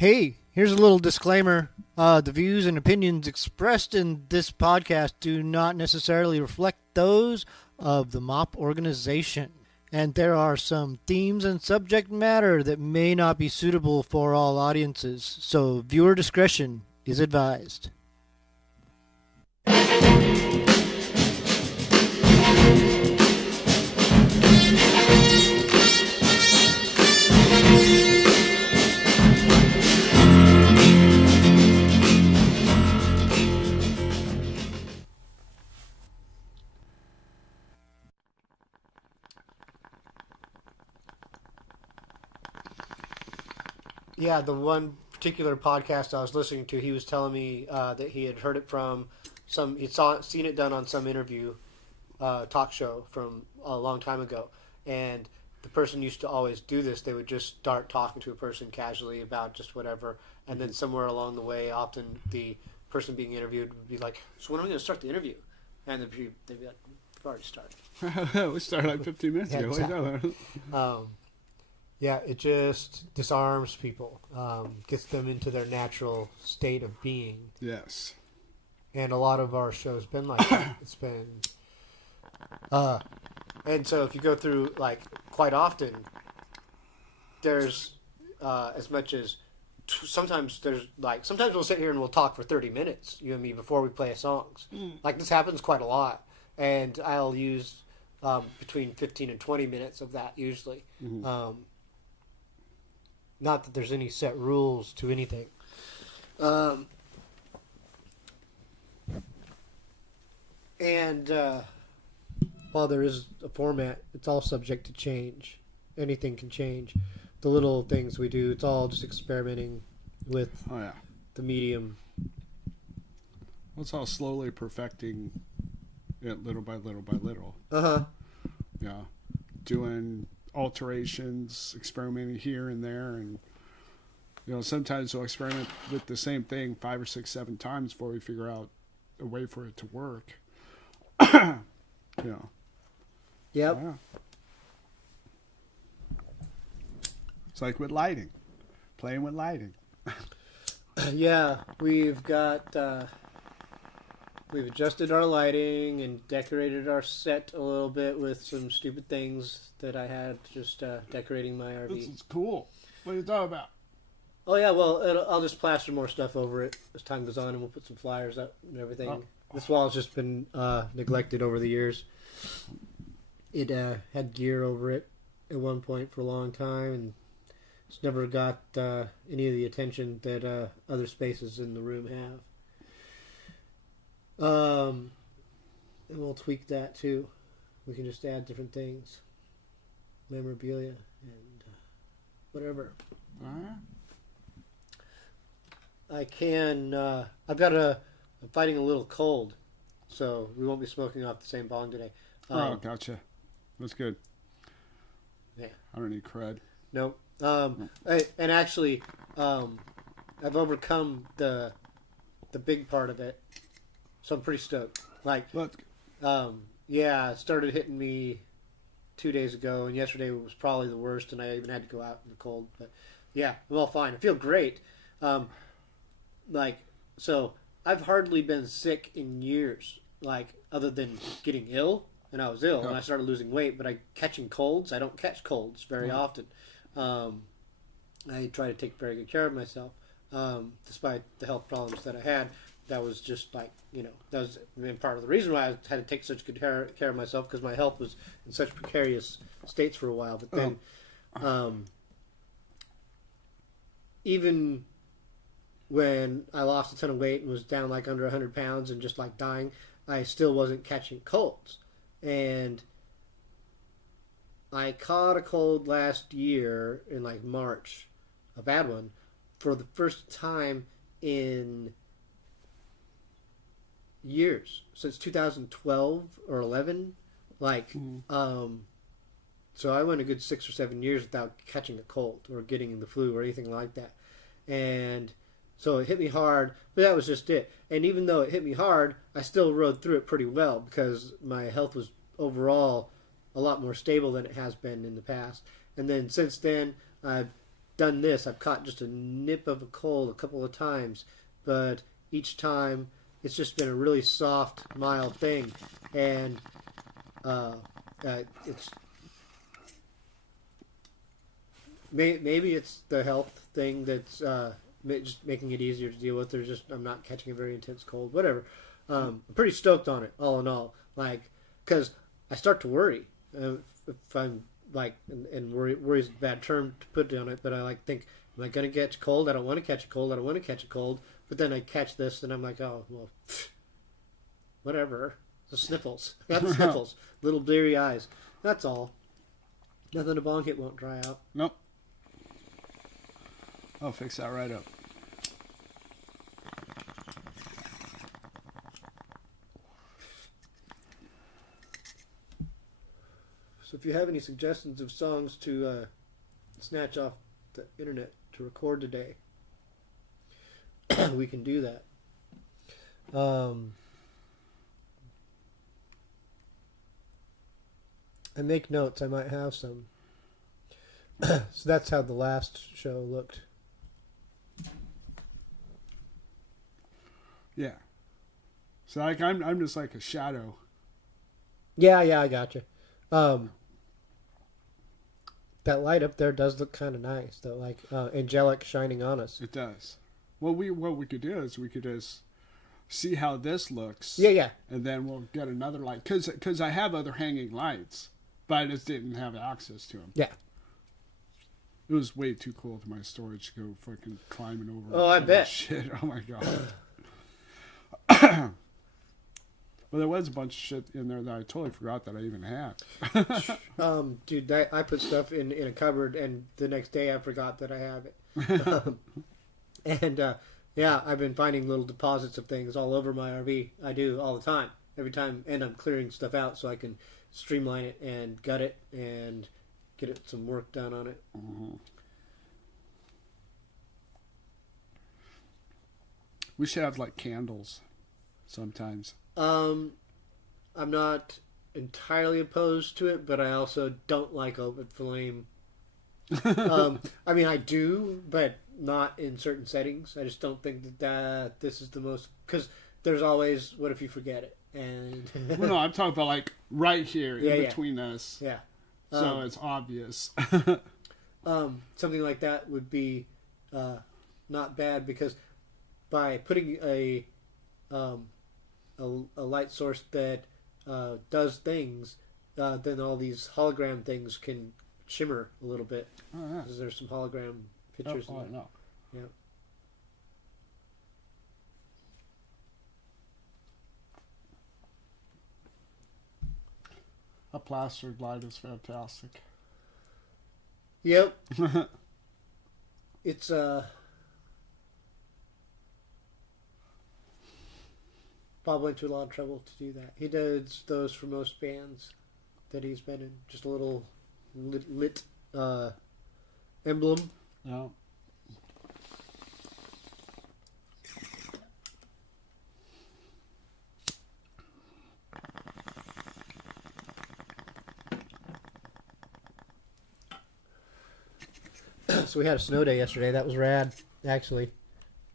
Hey, here's a little disclaimer. The views and opinions expressed in this podcast do not necessarily reflect those of the MAWP organization. And there are some themes and subject matter that may not be suitable for all audiences, so viewer discretion is advised. Yeah, the one particular podcast I was listening to, he was telling me that he had heard it from seen it done on some interview talk show from a long time ago, and the person used to always do this. They would just start talking to a person casually about just whatever, and then somewhere along the way, often the person being interviewed would be like, "So when are we going to start the interview?" And they'd be like, "We've already started." We started like 15 minutes ago. Exactly. Yeah, it just disarms people, gets them into their natural state of being. Yes. And a lot of our show's been like that. It's been... and so if you go through, like, quite often, there's as much as... Sometimes we'll sit here and we'll talk for 30 minutes, you and me, before we play songs. Like, this happens quite a lot. And I'll use between 15 and 20 minutes of that, usually. Mm-hmm. Not that there's any set rules to anything. While there is a format, it's all subject to change. Anything can change. The little things we do, it's all just experimenting with the medium. Well, it's all slowly perfecting it little by little by little. Uh-huh. Yeah. Doing alterations, experimenting here and there, and sometimes we'll experiment with the same thing 5 or 6, 7 times before we figure out a way for it to work. Yep. Yeah. It's like with lighting, playing with lighting. Yeah, we've got we've adjusted our lighting and decorated our set a little bit with some stupid things that I had just decorating my RV. This is cool. What are you talking about? Oh, yeah, well, I'll just plaster more stuff over it as time goes on, and we'll put some flyers up and everything. Oh. This wall's just been neglected over the years. It had gear over it at one point for a long time, and it's never got any of the attention that other spaces in the room have. And we'll tweak that too. We can just add different things, memorabilia and whatever. I can. I'm fighting a little cold, so we won't be smoking off the same bong today. Gotcha. That's good. Yeah. I don't need crud. Nope. And actually, I've overcome the big part of it. So I'm pretty stoked. Like, it started hitting me 2 days ago, and yesterday was probably the worst, and I even had to go out in the cold. But yeah, I'm all fine. I feel great. So I've hardly been sick in years, like, other than getting ill, and I was ill, and I started losing weight, but catching colds, I don't catch colds very often. I try to take very good care of myself, despite the health problems that I had. That was just like, that was part of the reason why I had to take such good care of myself, because my health was in such precarious states for a while. But then, even when I lost a ton of weight and was down like under 100 pounds and just like dying, I still wasn't catching colds. And I caught a cold last year in like March, a bad one, for the first time in years, since 2012 or 11. So I went a good 6 or 7 years without catching a cold or getting the flu or anything like that. And so it hit me hard, but that was just it. And even though it hit me hard, I still rode through it pretty well, because my health was overall a lot more stable than it has been in the past. And then since then, I've done this. I've caught just a nip of a cold a couple of times, but each time it's just been a really soft, mild thing, and it's maybe it's the health thing that's just making it easier to deal with. I'm not catching a very intense cold, whatever. I'm pretty stoked on it, all in all. Like, because I start to worry if I'm like, and worry is a bad term to put on it, but I like think, am I going to catch a cold? I don't want to catch a cold. I don't want to catch a cold. But then I catch this, and I'm like, oh well, whatever. The sniffles. I got the sniffles. Little bleary eyes. That's all. Nothing a bong hit won't dry out. Nope. I'll fix that right up. So if you have any suggestions of songs to snatch off the internet to record today, we can do that. I make notes. I might have some. So that's how the last show looked. Yeah. So like I'm just like a shadow. Yeah, I gotcha. That light up there does look kind of nice, though, like angelic shining on us. It does. Well, what we could do is we could just see how this looks. Yeah. And then we'll get another light because I have other hanging lights, but I just didn't have access to them. Yeah. It was way too cool to my storage to go fucking climbing over. Oh, I bet. Shit. Oh my god. Well, there was a bunch of shit in there that I totally forgot that I even had. Dude, I put stuff in a cupboard, and the next day I forgot that I have it. Yeah, I've been finding little deposits of things all over my RV. I do all the time, every time, and I'm clearing stuff out so I can streamline it and gut it and get some work done on it. Mm-hmm. We should have like candles sometimes. I'm not entirely opposed to it, but I also don't like open flame. I mean, I do, but not in certain settings. I just don't think that this is the most, because there's always, what if you forget it? And well, no, I'm talking about like right here in between us. Yeah. So it's obvious. Something like that would be not bad, because by putting a light source that does things, then all these hologram things can shimmer a little bit. Oh, yeah. Because there's some hologram pictures. Oh, no. Yeah. A plastered light is fantastic. Yep. It's Bob went to a lot of trouble to do that. He does those for most bands that he's been in. Just a little lit emblem. Yeah. So we had a snow day yesterday. That was rad, actually.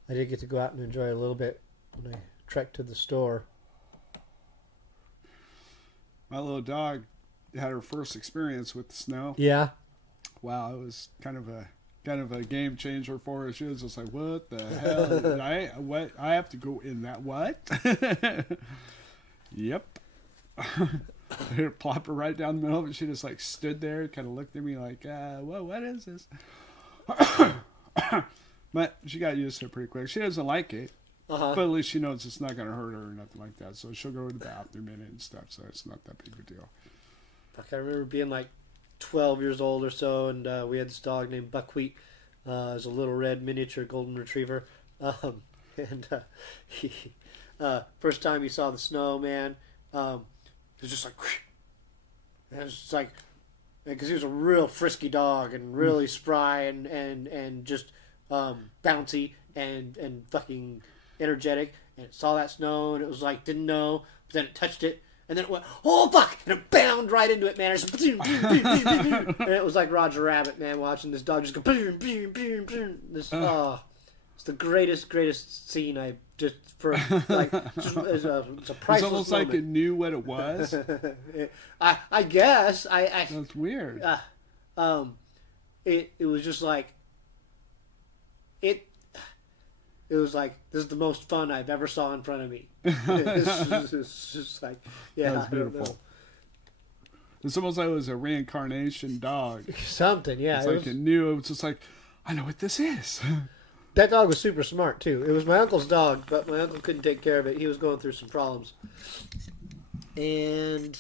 I did get to go out and enjoy a little bit when I trekked to the store. My little dog had her first experience with the snow. Yeah. Wow, it was kind of a game changer for her. She was just like, "What the hell? I have to go in that what?" Yep. I plop her right down the middle of it. She just like stood there, kind of looked at me like, what is this? But she got used to it pretty quick. She doesn't like it, but at least she knows it's not going to hurt her or nothing like that. So she'll go to the bathroom in it and stuff. So it's not that big of a deal. I remember being like 12 years old or so, and we had this dog named Buckwheat. It was a little red miniature golden retriever. He first time he saw the snow, man, it was just like, and it was just like, because he was a real frisky dog and really spry and just bouncy and fucking energetic. And it saw that snow and it was like, didn't know, but then it touched it. And then it went, oh, fuck! And it bound right into it, man. And it was like Roger Rabbit, man, watching this dog just go, this, it's the greatest scene I just, for, like, it's a priceless It's almost moment. like it knew what it was. I guess. That's weird. It was just like, it was like, this is the most fun I've ever saw in front of me. It's just like, yeah, That's beautiful. It's almost like it was a reincarnation dog. Something, yeah. It's like it knew. It was just like, I know what this is. That dog was super smart, too. It was my uncle's dog, but my uncle couldn't take care of it. He was going through some problems. And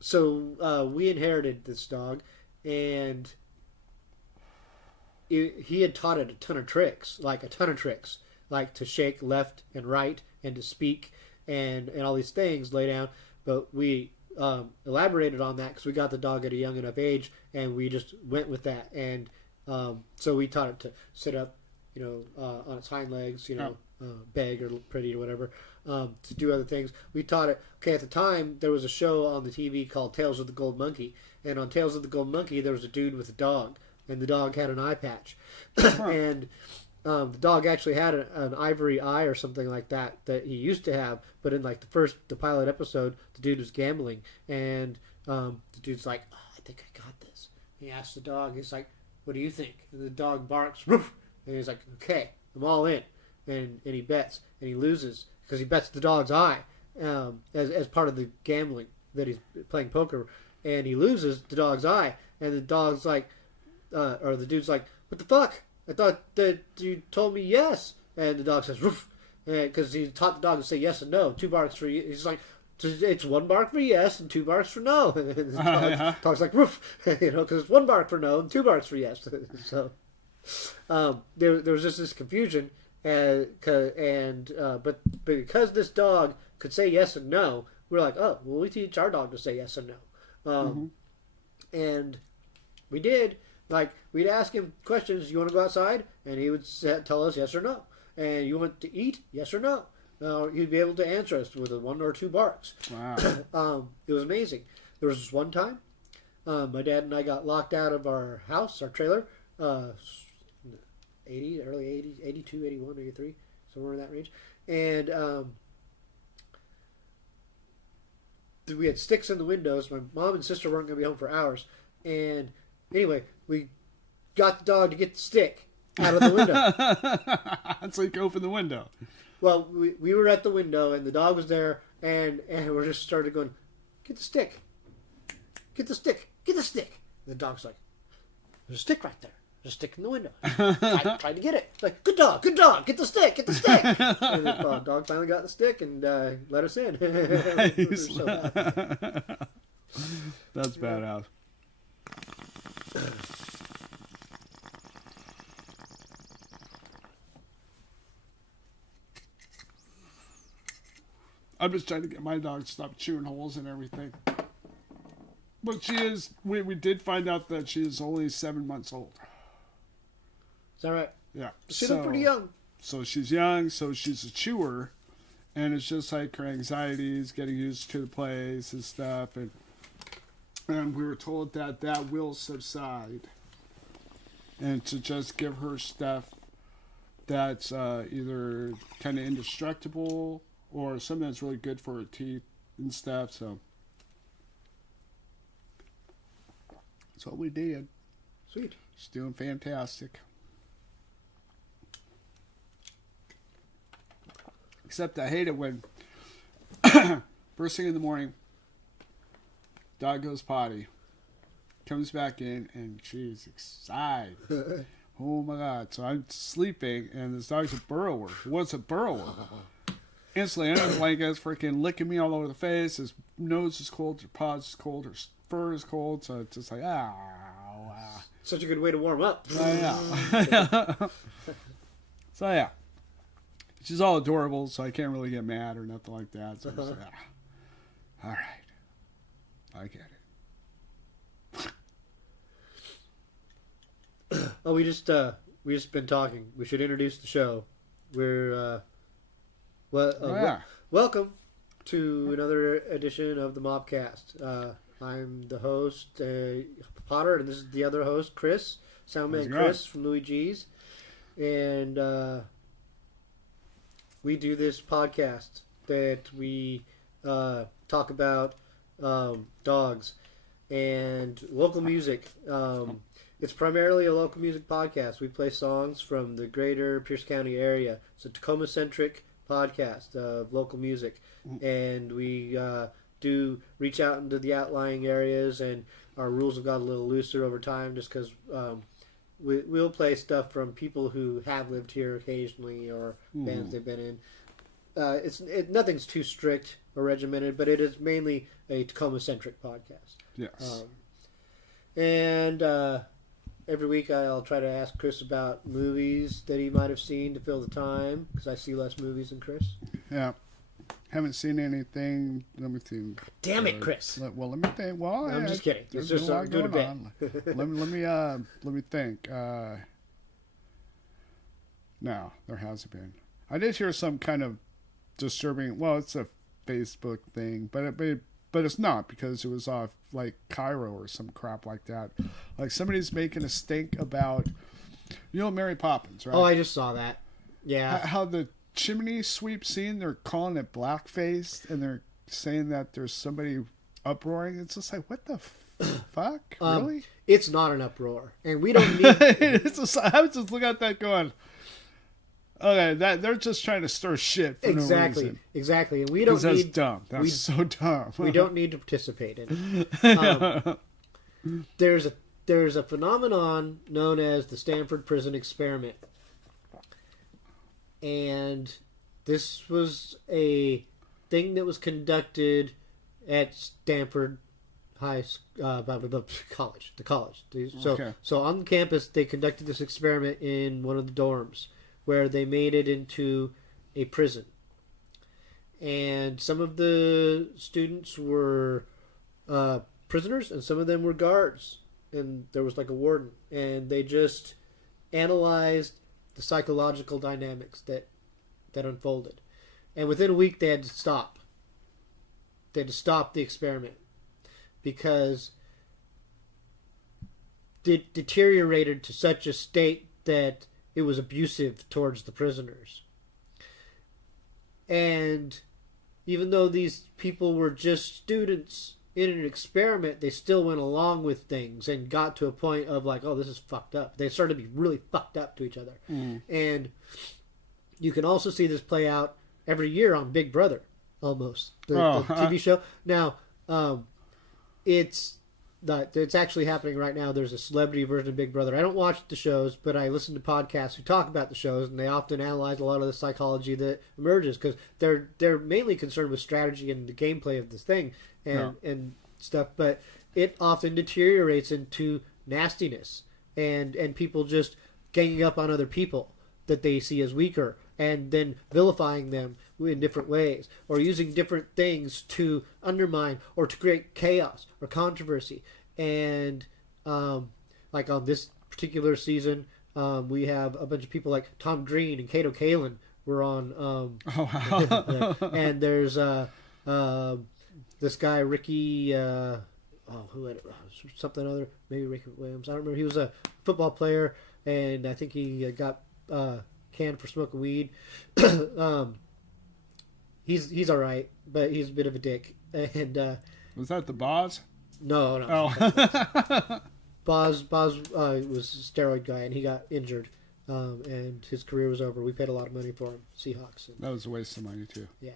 so we inherited this dog, and he had taught it a ton of tricks, like to shake left and right and to speak and all these things, lay down. But we elaborated on that because we got the dog at a young enough age, and we just went with that. And so we taught it to sit up, on its hind legs, beg or pretty or whatever, to do other things. We taught it. Okay, at the time there was a show on the TV called Tales of the Gold Monkey, and on Tales of the Gold Monkey there was a dude with a dog, and the dog had an eye patch, and the dog actually had an ivory eye or something like that he used to have. But in like the pilot episode, the dude was gambling, and the dude's like, oh, I think I got this. He asks the dog, he's like, what do you think? And the dog barks, woof, and he's like, okay, I'm all in. And he bets, and he loses because he bets the dog's eye as part of the gambling that he's playing poker, and he loses the dog's eye, and the dog's like, or the dude's like, what the fuck? I thought that you told me yes. And the dog says, woof, because he taught the dog to say yes and no. 2 barks for yes. He's like, it's 1 bark for yes and 2 barks for no. And the dog's like, woof, because it's 1 bark for no and 2 barks for yes. So there was just this confusion, but because this dog could say yes and no, we're like, oh, well, we teach our dog to say yes and no. And we did. Like, we'd ask him questions, you want to go outside? And he would tell us yes or no. And you want to eat? Yes or no? He'd be able to answer us with 1 or 2 barks. Wow. It was amazing. There was this one time, my dad and I got locked out of our house, our trailer, early 80s, 82, 81, 83, somewhere in that range. And we had sticks in the windows. My mom and sister weren't going to be home for hours. And anyway, we got the dog to get the stick out of the window. It's like open the window. Well, we were at the window, and the dog was there, and we just started going, get the stick. Get the stick. Get the stick. And the dog's like, there's a stick right there. There's a stick in the window. I tried to get it. It's like, good dog, get the stick, get the stick. And the dog finally got the stick and let us in. Nice. So That's badass. I'm just trying to get my dog to stop chewing holes and everything. But she is, we did find out that she is only 7 months old. Is that right? Yeah. She looked pretty young. So she's young, so she's a chewer. And it's just like her anxieties, getting used to the place and stuff. And we were told that will subside. And to just give her stuff that's either kind of indestructible or something that's really good for her teeth and stuff. So that's what we did. Sweet. She's doing fantastic. Except I hate it when first thing in the morning, dog goes potty, comes back in, and she's excited. Oh my God. So I'm sleeping, and this dog's a burrower. What's a burrower? Instantly under the blankets, freaking licking me all over the face. His nose is cold, her paws is cold, her fur is cold. So it's just like, Such a good way to warm up. yeah. So yeah. She's all adorable, so I can't really get mad or nothing like that. So I'm just like, all right. I get it. Oh, we just been talking. We should introduce the show. We're welcome to another edition of the MAWPCAST. I'm the host, Potter, and this is the other host, Chris, Soundman Chris from Louis G's. And we do this podcast that we talk about dogs and local music. It's primarily a local music podcast. We play songs from the greater Pierce County area. It's a Tacoma-centric podcast of local music. And we do reach out into the outlying areas, and our rules have got a little looser over time just because we'll play stuff from people who have lived here occasionally or bands they've been in. Nothing's too strict or regimented, but it is mainly a Tacoma-centric podcast. Yes. Every week I'll try to ask Chris about movies that he might have seen to fill the time, because I see less movies than Chris. Yeah. Haven't seen anything. Let me think. Damn it, Chris. Let me think. Well, I'm just kidding. It's just a lot doing a bit. let me think. No, there hasn't been. I did hear some kind of disturbing. Well, it's a Facebook thing, but it's not, because it was off like Cairo or some crap like that. Like somebody's making a stink about, Mary Poppins, right? Oh, I just saw that. Yeah. How the chimney sweep scene, they're calling it blackface, and they're saying that there's somebody uproaring. It's just like, what the fuck? Really? It's not an uproar, and we don't need. I was just looking at that going, okay, that they're just trying to stir shit for no reason. Exactly, and we don't need. That's dumb. That's so dumb. We don't need to participate in it. There's a phenomenon known as the Stamford Prison Experiment. And this was a thing that was conducted at Stanford College, the college. So on campus, they conducted this experiment in one of the dorms, where they made it into a prison. And some of the students were prisoners, and some of them were guards. And there was like a warden. And they just analyzed the psychological dynamics that unfolded. And within a week, they had to stop. They had to stop the experiment because it deteriorated to such a state that it was abusive towards the prisoners. And even though these people were just students in an experiment, they still went along with things and got to a point of like, oh, this is fucked up. They started to be really fucked up to each other. And you can also see this play out every year on Big Brother, almost. The TV show. Now, it's actually happening right now. There's a celebrity version of Big Brother. I don't watch the shows, but I listen to podcasts who talk about the shows, and they often analyze a lot of the psychology that emerges, because they're mainly concerned with strategy and the gameplay of this thing and stuff. But it often deteriorates into nastiness and people just ganging up on other people that they see as weaker, and then vilifying them in different ways, or using different things to undermine or to create chaos or controversy. And like on this particular season, we have a bunch of people like Tom Green and Kato Kalin were on. And there's this guy Ricky, who had something other, maybe Ricky Williams. I don't remember. He was a football player, and I think he got canned for smoking weed. He's all right, but he's a bit of a dick. And was that the boss? No. Oh. Boz was a steroid guy, and he got injured, and his career was over. We paid a lot of money for him, Seahawks. And, that was a waste of money too. Yeah.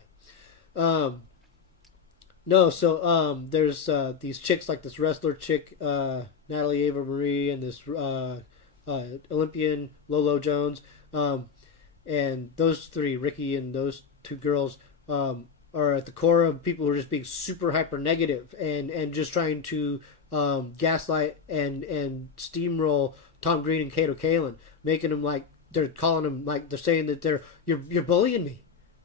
There's these chicks, like this wrestler chick, Natalie Ava Marie, and this Olympian Lolo Jones, and those three, Ricky and those two girls, are at the core of people who are just being super hyper negative and just trying to gaslight and steamroll Tom Green and Kato Kalin, making them like they're calling them like they're saying that you're bullying me.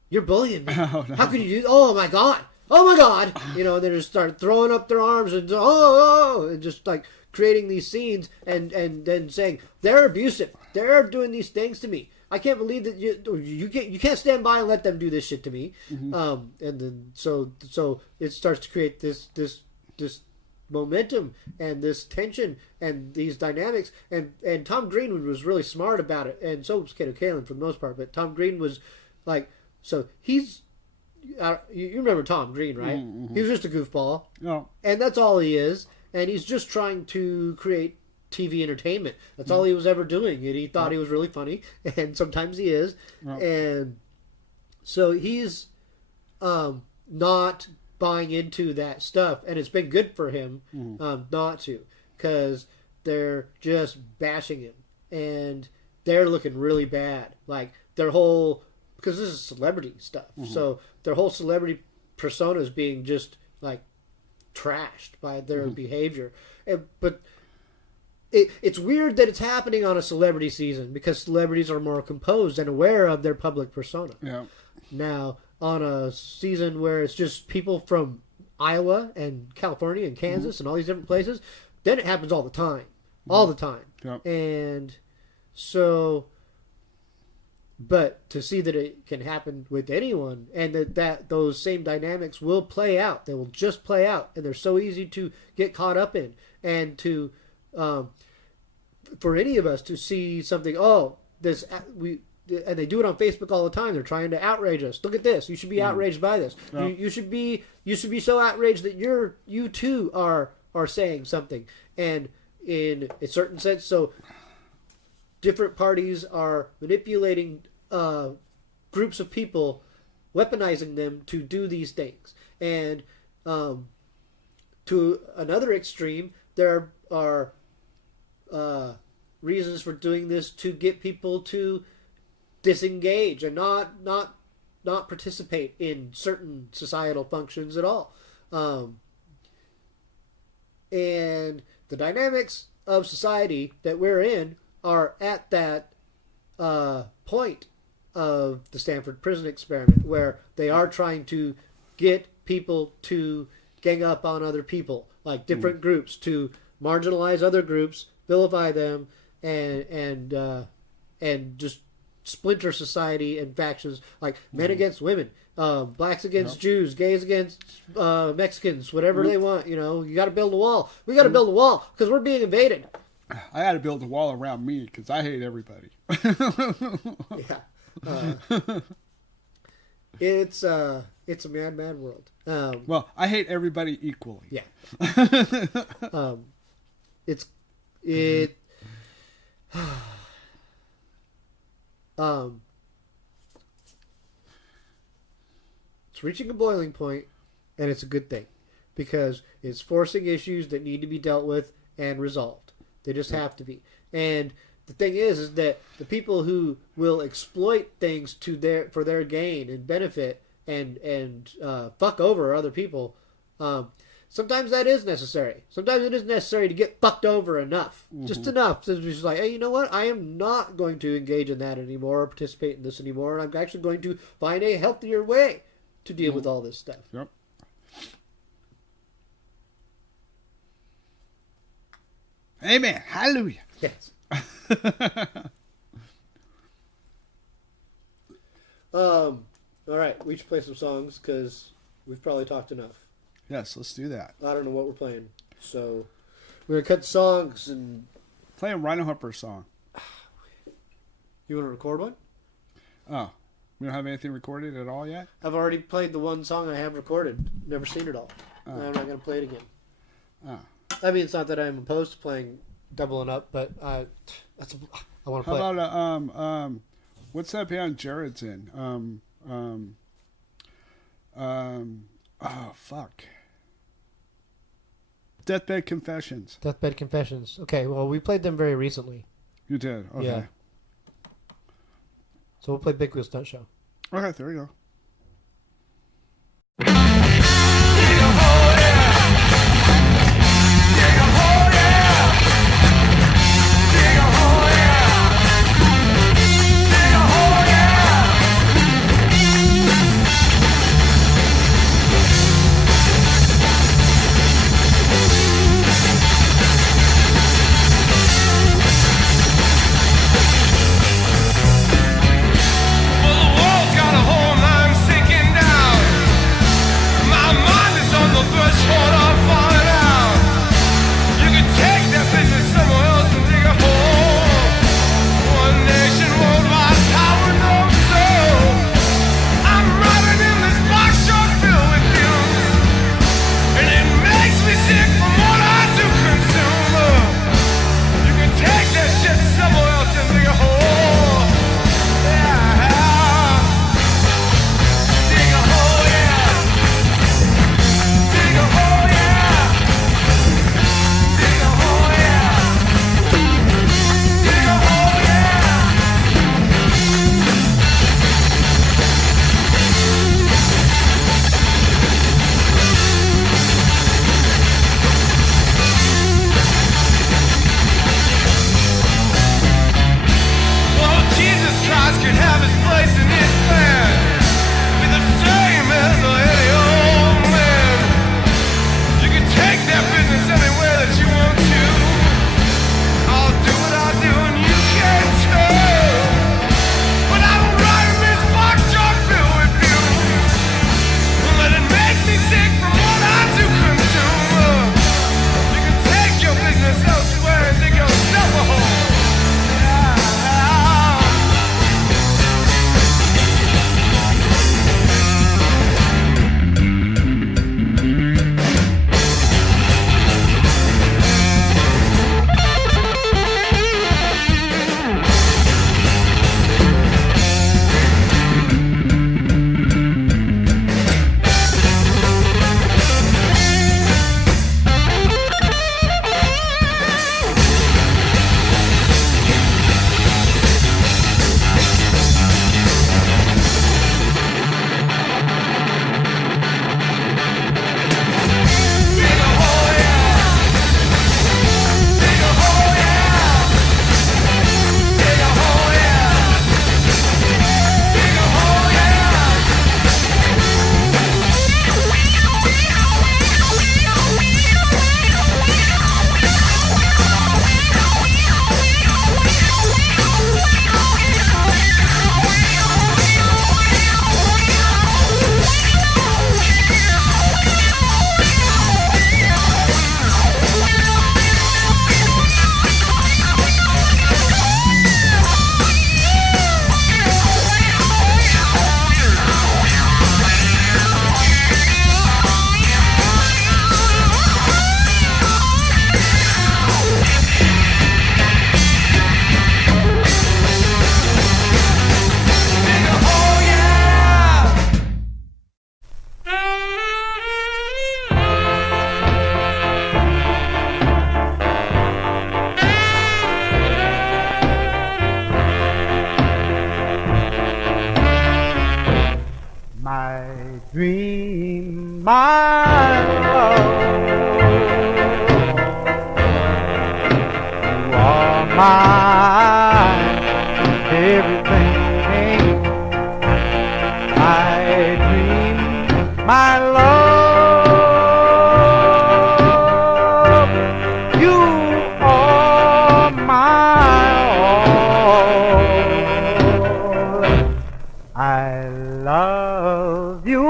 You're bullying me. Oh, no. How could you do? Oh my god! And they just start throwing up their arms and and just like creating these scenes and then saying they're abusive. They're doing these things to me. I can't believe that you can't stand by and let them do this shit to me. And then so it starts to create this momentum and this tension and these dynamics. And Tom Greenwood was really smart about it, and so was Kato Kalin for the most part. But Tom Green was like, so he's. You remember Tom Green, right? He was just a goofball. No. And that's all he is. And he's just trying to create TV entertainment. That's all he was ever doing. And he thought he was really funny. And sometimes he is. And so he's not buying into that stuff. And it's been good for him not to. Because they're just bashing him. And they're looking really bad. Like, their whole... Because this is celebrity stuff. So their whole celebrity persona is being just, like, trashed by their behavior. But it's weird that it's happening on a celebrity season because celebrities are more composed and aware of their public persona. Yeah. Now, on a season where it's just people from Iowa and California and Kansas and all these different places, then it happens all the time. All the time. Yep. And so... But to see that it can happen with anyone, and that those same dynamics will play out, they will just play out, and they're so easy to get caught up in, and to, for any of us to see something, and they do it on Facebook all the time. They're trying to outrage us. Look at this. You should be outraged by this. Yeah. You should be so outraged that you too are saying something, and in a certain sense, so. Different parties are manipulating groups of people, weaponizing them to do these things. And to another extreme, there are reasons for doing this to get people to disengage and not participate in certain societal functions at all. And the dynamics of society that we're in are at that point of the Stamford Prison Experiment, where they are trying to get people to gang up on other people, like different groups, to marginalize other groups, vilify them, and just splinter society and factions, like men against women, blacks against Jews, gays against Mexicans, whatever they want. You got to build a wall. We got to build a wall because we're being invaded. I had to build a wall around me because I hate everybody. It's a mad world. Well, I hate everybody equally. Yeah. It's reaching a boiling point, and it's a good thing because it's forcing issues that need to be dealt with and resolved. They just have to be. And the thing is that the people who will exploit things for their gain and benefit and fuck over other people, sometimes that is necessary. Sometimes it is necessary to get fucked over enough. Just enough. So it's just like, hey, you know what? I am not going to engage in that anymore or participate in this anymore. And I'm actually going to find a healthier way to deal with all this stuff. Yep. Amen. Hallelujah. Yes. All right. We should play some songs because we've probably talked enough. Yes, let's do that. I don't know what we're playing. So we're going to cut songs and... Play a Rhino Humper song. You want to record one? Oh. We don't have anything recorded at all yet? I've already played the one song I have recorded. Never seen it all. I'm not going to play it again. Oh. I mean, it's not that I'm opposed to playing doubling up, but I want to play. How about what's that band Jared's in? Oh fuck. Deathbed Confessions. Deathbed Confessions. Okay, well we played them very recently. You did. Okay. Yeah. So we'll play Big Wheel Stunt Show. Okay, there you go. dream my love. You are my everything. I dream my love. You are my all. I love you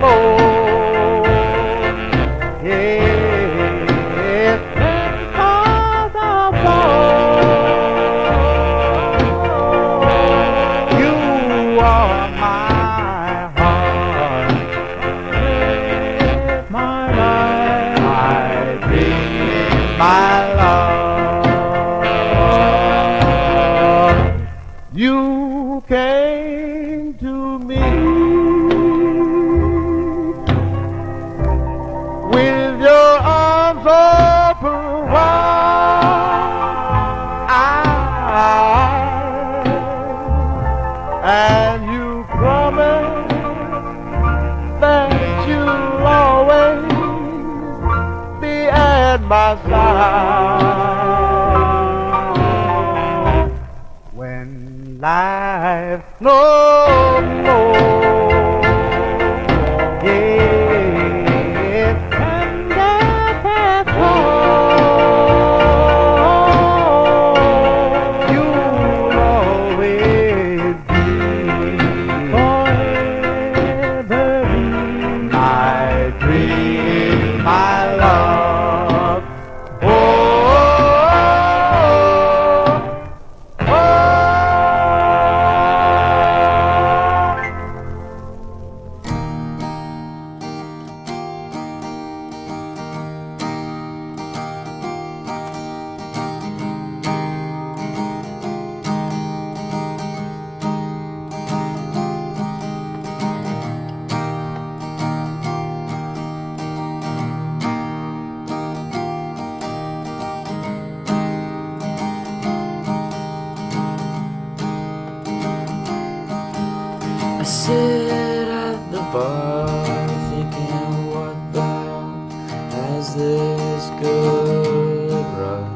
more, yes, because of all. You are my heart, my life, my dream, my love. You came to me with your arms open wide, and you promised that you'll always be at my side when life no more. Yes, and death has come. You'll always be forever my dream, my love. Oh, oh, oh. I sit at the bar thinking, what the hell has this good run?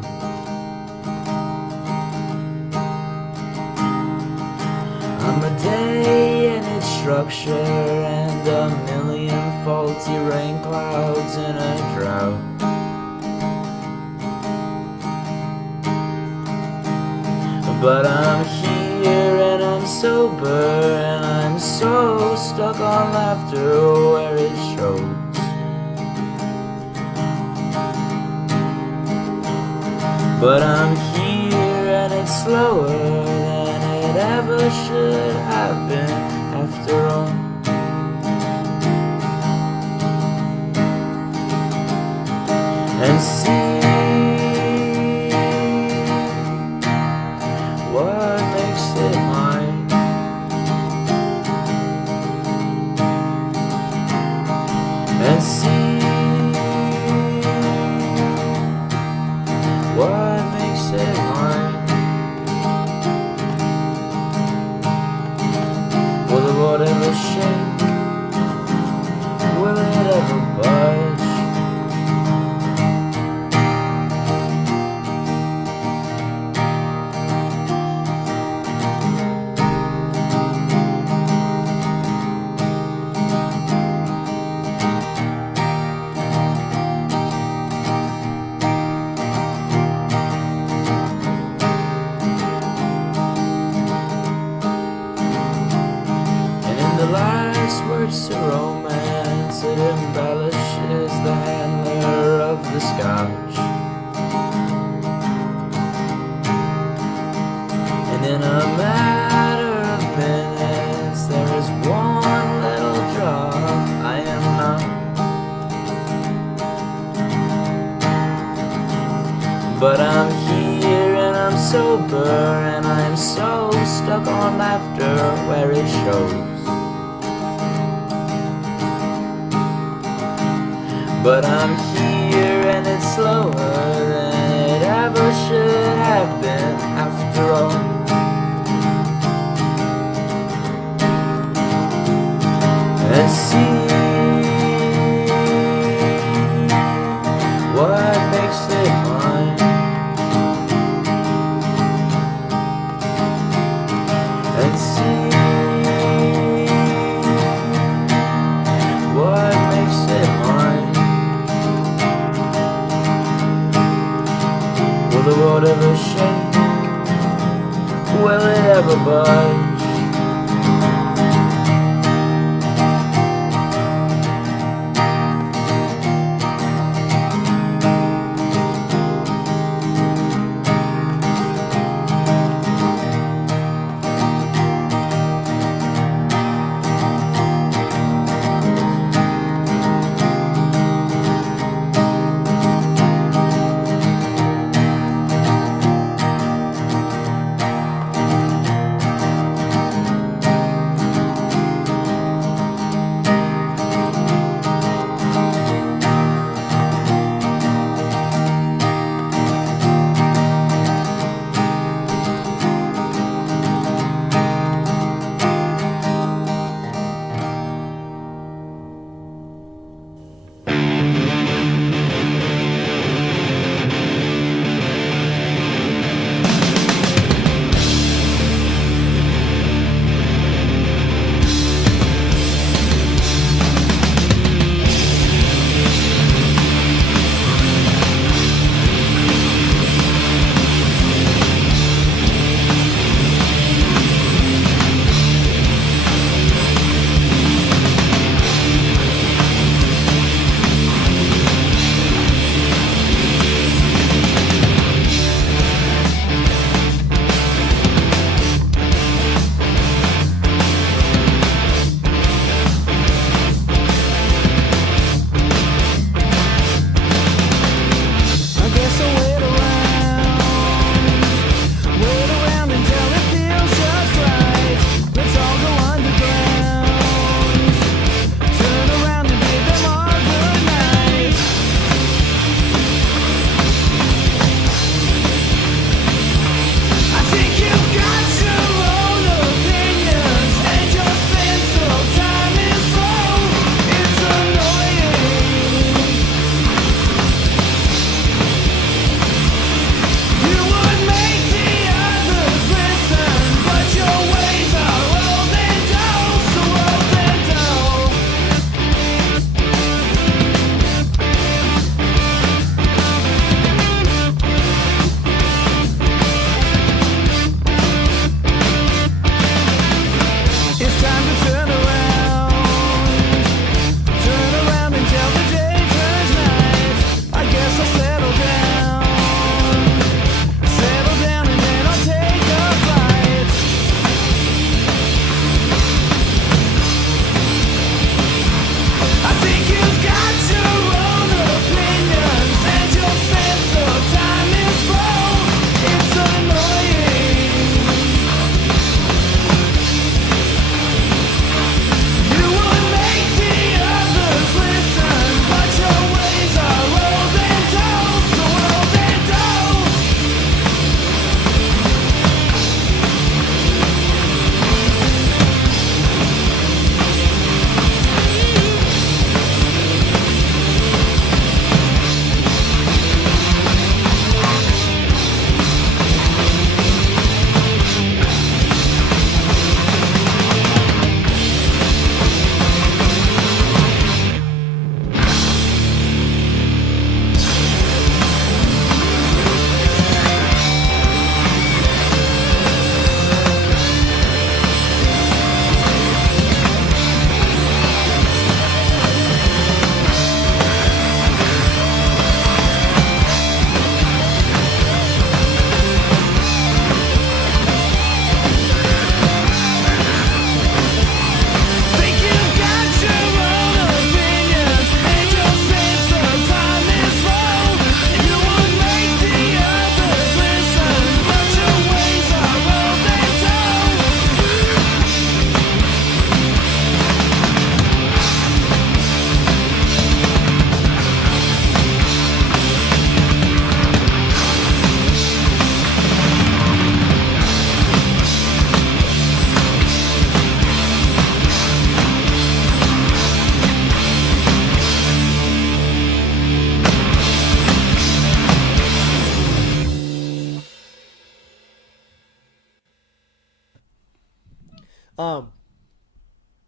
I'm a day in its structure and a million faulty rain clouds in a drought. But I'm here and I'm sober and I'm so stuck on laughter where it shows. But I'm here and it's slower than it ever should have been after all. And see what makes it mine. And see what makes it mine. Will the world ever shake? Will it ever budge? To romance, it embellishes the handler of the scotch. And in a matter of minutes, there is one little drop I am not. But I'm here and I'm sober and I'm so stuck on laughter where it shows. But I'm here and it's slower than it ever should have been after all. And see what makes it mine. Will the world ever shake? Will it ever budge?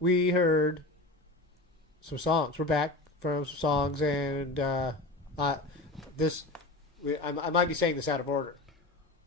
We heard some songs. We're back from some songs, and I might be saying this out of order.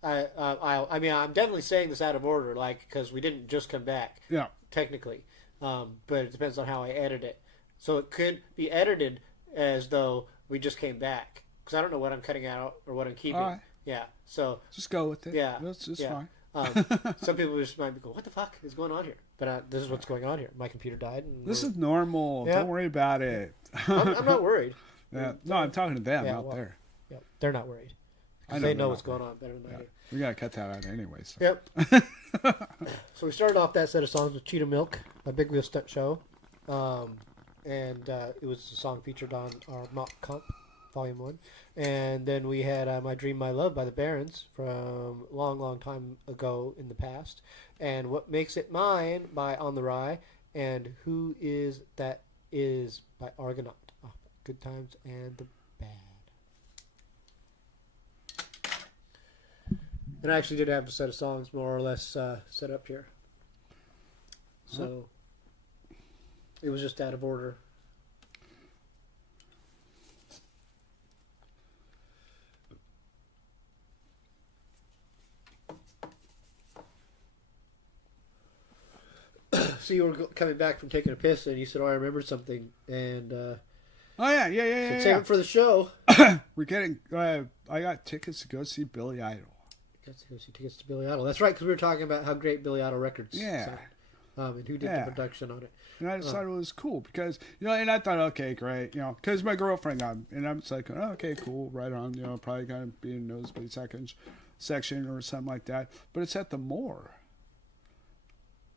I mean, I'm definitely saying this out of order, like, because we didn't just come back. Yeah. Technically, but it depends on how I edit it. So it could be edited as though we just came back, because I don't know what I'm cutting out or what I'm keeping. All right. Yeah. So Just go with it. yeah, That's just yeah. fine. Some people just might go, "What the fuck is going on here?" But this is what's going on here. My computer died. And This is normal. Yeah. Don't worry about it. I'm not worried. Yeah. No, I'm talking to them Yeah, out well, there. Yeah, they're not worried. I know They they're know not what's going on better than I do. We gotta cut that out anyway. So. Yep. So we started off that set of songs with Cheetah Milk, a Big Wheel Stunt Show. And it was a song featured on our MAWP Comp, Volume 1. And then we had My Dream, My Love by the Barons from a long, long time ago in the past. And What Makes It Mine by On the Rye. And Who Is That Is by Argonaut. Oh, Good Times and the Bad. And I actually did have a set of songs more or less set up here. So it was just out of order. So you were coming back from taking a piss, and you said, "Oh, I remembered something," and Oh yeah, said, save yeah. it for the show. We're getting. I got tickets to go see Billy Idol. Got to go see tickets to Billy Idol. That's right, because we were talking about how great Billy Idol Records Yeah. sound, and who did Yeah. the production on it. And I just thought it was cool because, and I thought, okay, great, because my girlfriend got, and I'm just like, oh, okay, cool, right on, probably going to be in nosebleed section or something like that. But it's at the Moore.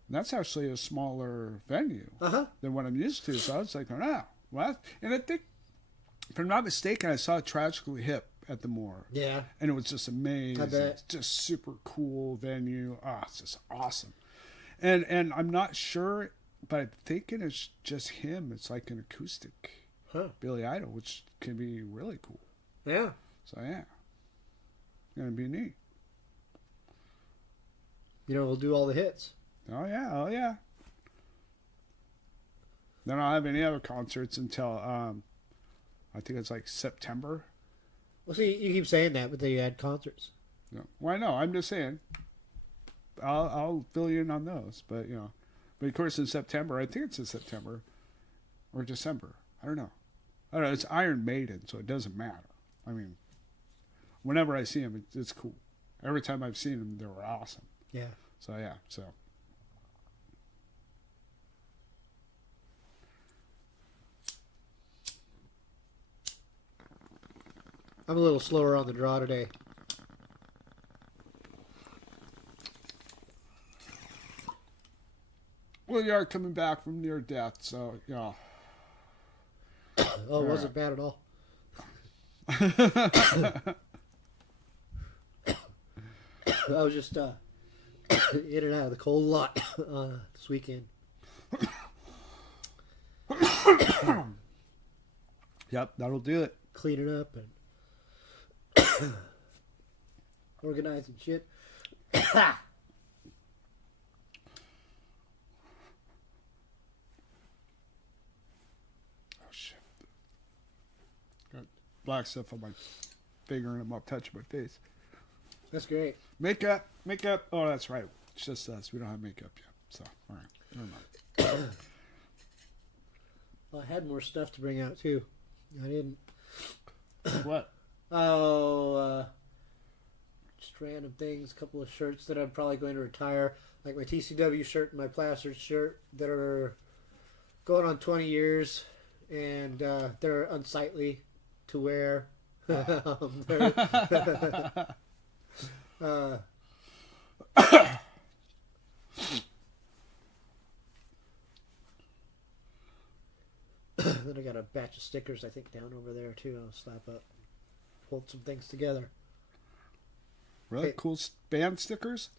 And that's actually a smaller venue than what I'm used to. So I was like, oh, what? And I think, if I'm not mistaken, I saw Tragically Hip at the Moore. Yeah. And it was just amazing. I bet. It's just super cool venue. Oh, it's just awesome. And I'm not sure, but I'm thinking it's just him. It's like an acoustic Billy Idol, which can be really cool. Yeah. So, yeah. It's going to be neat. We'll do all the hits. Oh, yeah. Then I'll have any other concerts until, I think it's like September. Well, see, you keep saying that, but then you had concerts. No. Why no? I'm just saying. I'll fill you in on those, but but of course in September, I think it's in September or December. I don't know. It's Iron Maiden, so it doesn't matter. I mean, whenever I see them, it's cool. Every time I've seen them, they were awesome. Yeah. So yeah, so. I'm a little slower on the draw today. Well, you are coming back from near death, so Oh, it wasn't bad at all. I was just in and out of the cold a lot this weekend. Yep, that'll do it. Cleaning up and organizing shit. Oh shit! Got black stuff on my finger and I'm up touching my face. That's great. Makeup. Oh, that's right. It's just us. We don't have makeup yet. So, all right. Never mind. Well, I had more stuff to bring out too. I didn't. What? Oh, just random things. A couple of shirts that I'm probably going to retire, like my TCW shirt and my Plastered shirt that are going on 20 years, and they're unsightly to wear. They're then I got a batch of stickers, I think, down over there too. I'll slap up, hold some things together. Really Hey. cool band stickers?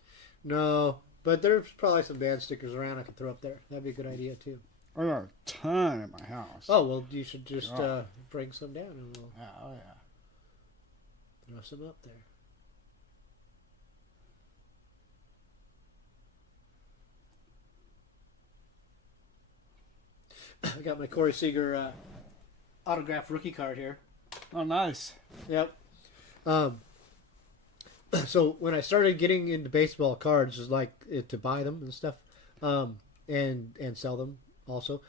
No, but there's probably some band stickers around I can throw up there. That'd be a good idea too. I got a ton at my house. Oh well, you should just Oh. bring some down and we'll Yeah, oh yeah. throw some up there. I got my Corey Seager autographed rookie card here. Oh, nice. Yep. So when I started getting into baseball cards, was like to buy them and stuff, and sell them also.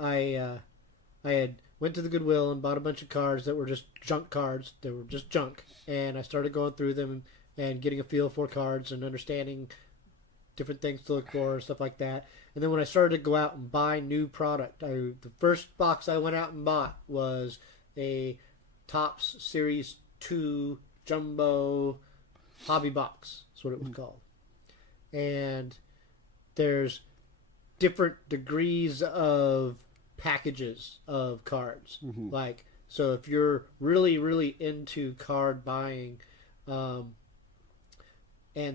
I had went to the Goodwill and bought a bunch of cards that were just junk cards. They were just junk, and I started going through them and getting a feel for cards and understanding different things to look for and stuff like that. And then when I started to go out and buy new product, the first box I went out and bought was a Topps Series 2 Jumbo Hobby Box. That's what it was called. And there's different degrees of packages of cards. Like, so if you're really, really into card buying and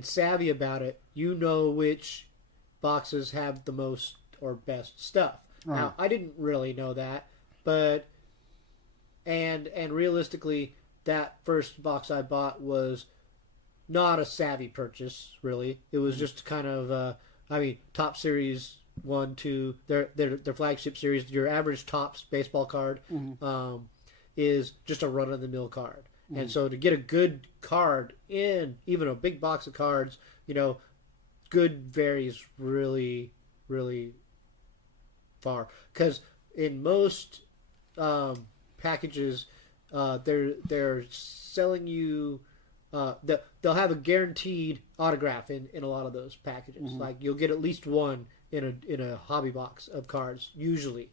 savvy about it, you know which boxes have the most or best stuff. Now, I didn't really know that, but and realistically, that first box I bought was not a savvy purchase, really. It was just kind of, Top Series 1, 2, their flagship series. Your average Topps baseball card is just a run-of-the-mill card. And so to get a good card in even a big box of cards, good varies really, really far. Because in most packages, they're selling you, they'll have a guaranteed autograph in a lot of those packages. Like you'll get at least one in a hobby box of cards. Usually,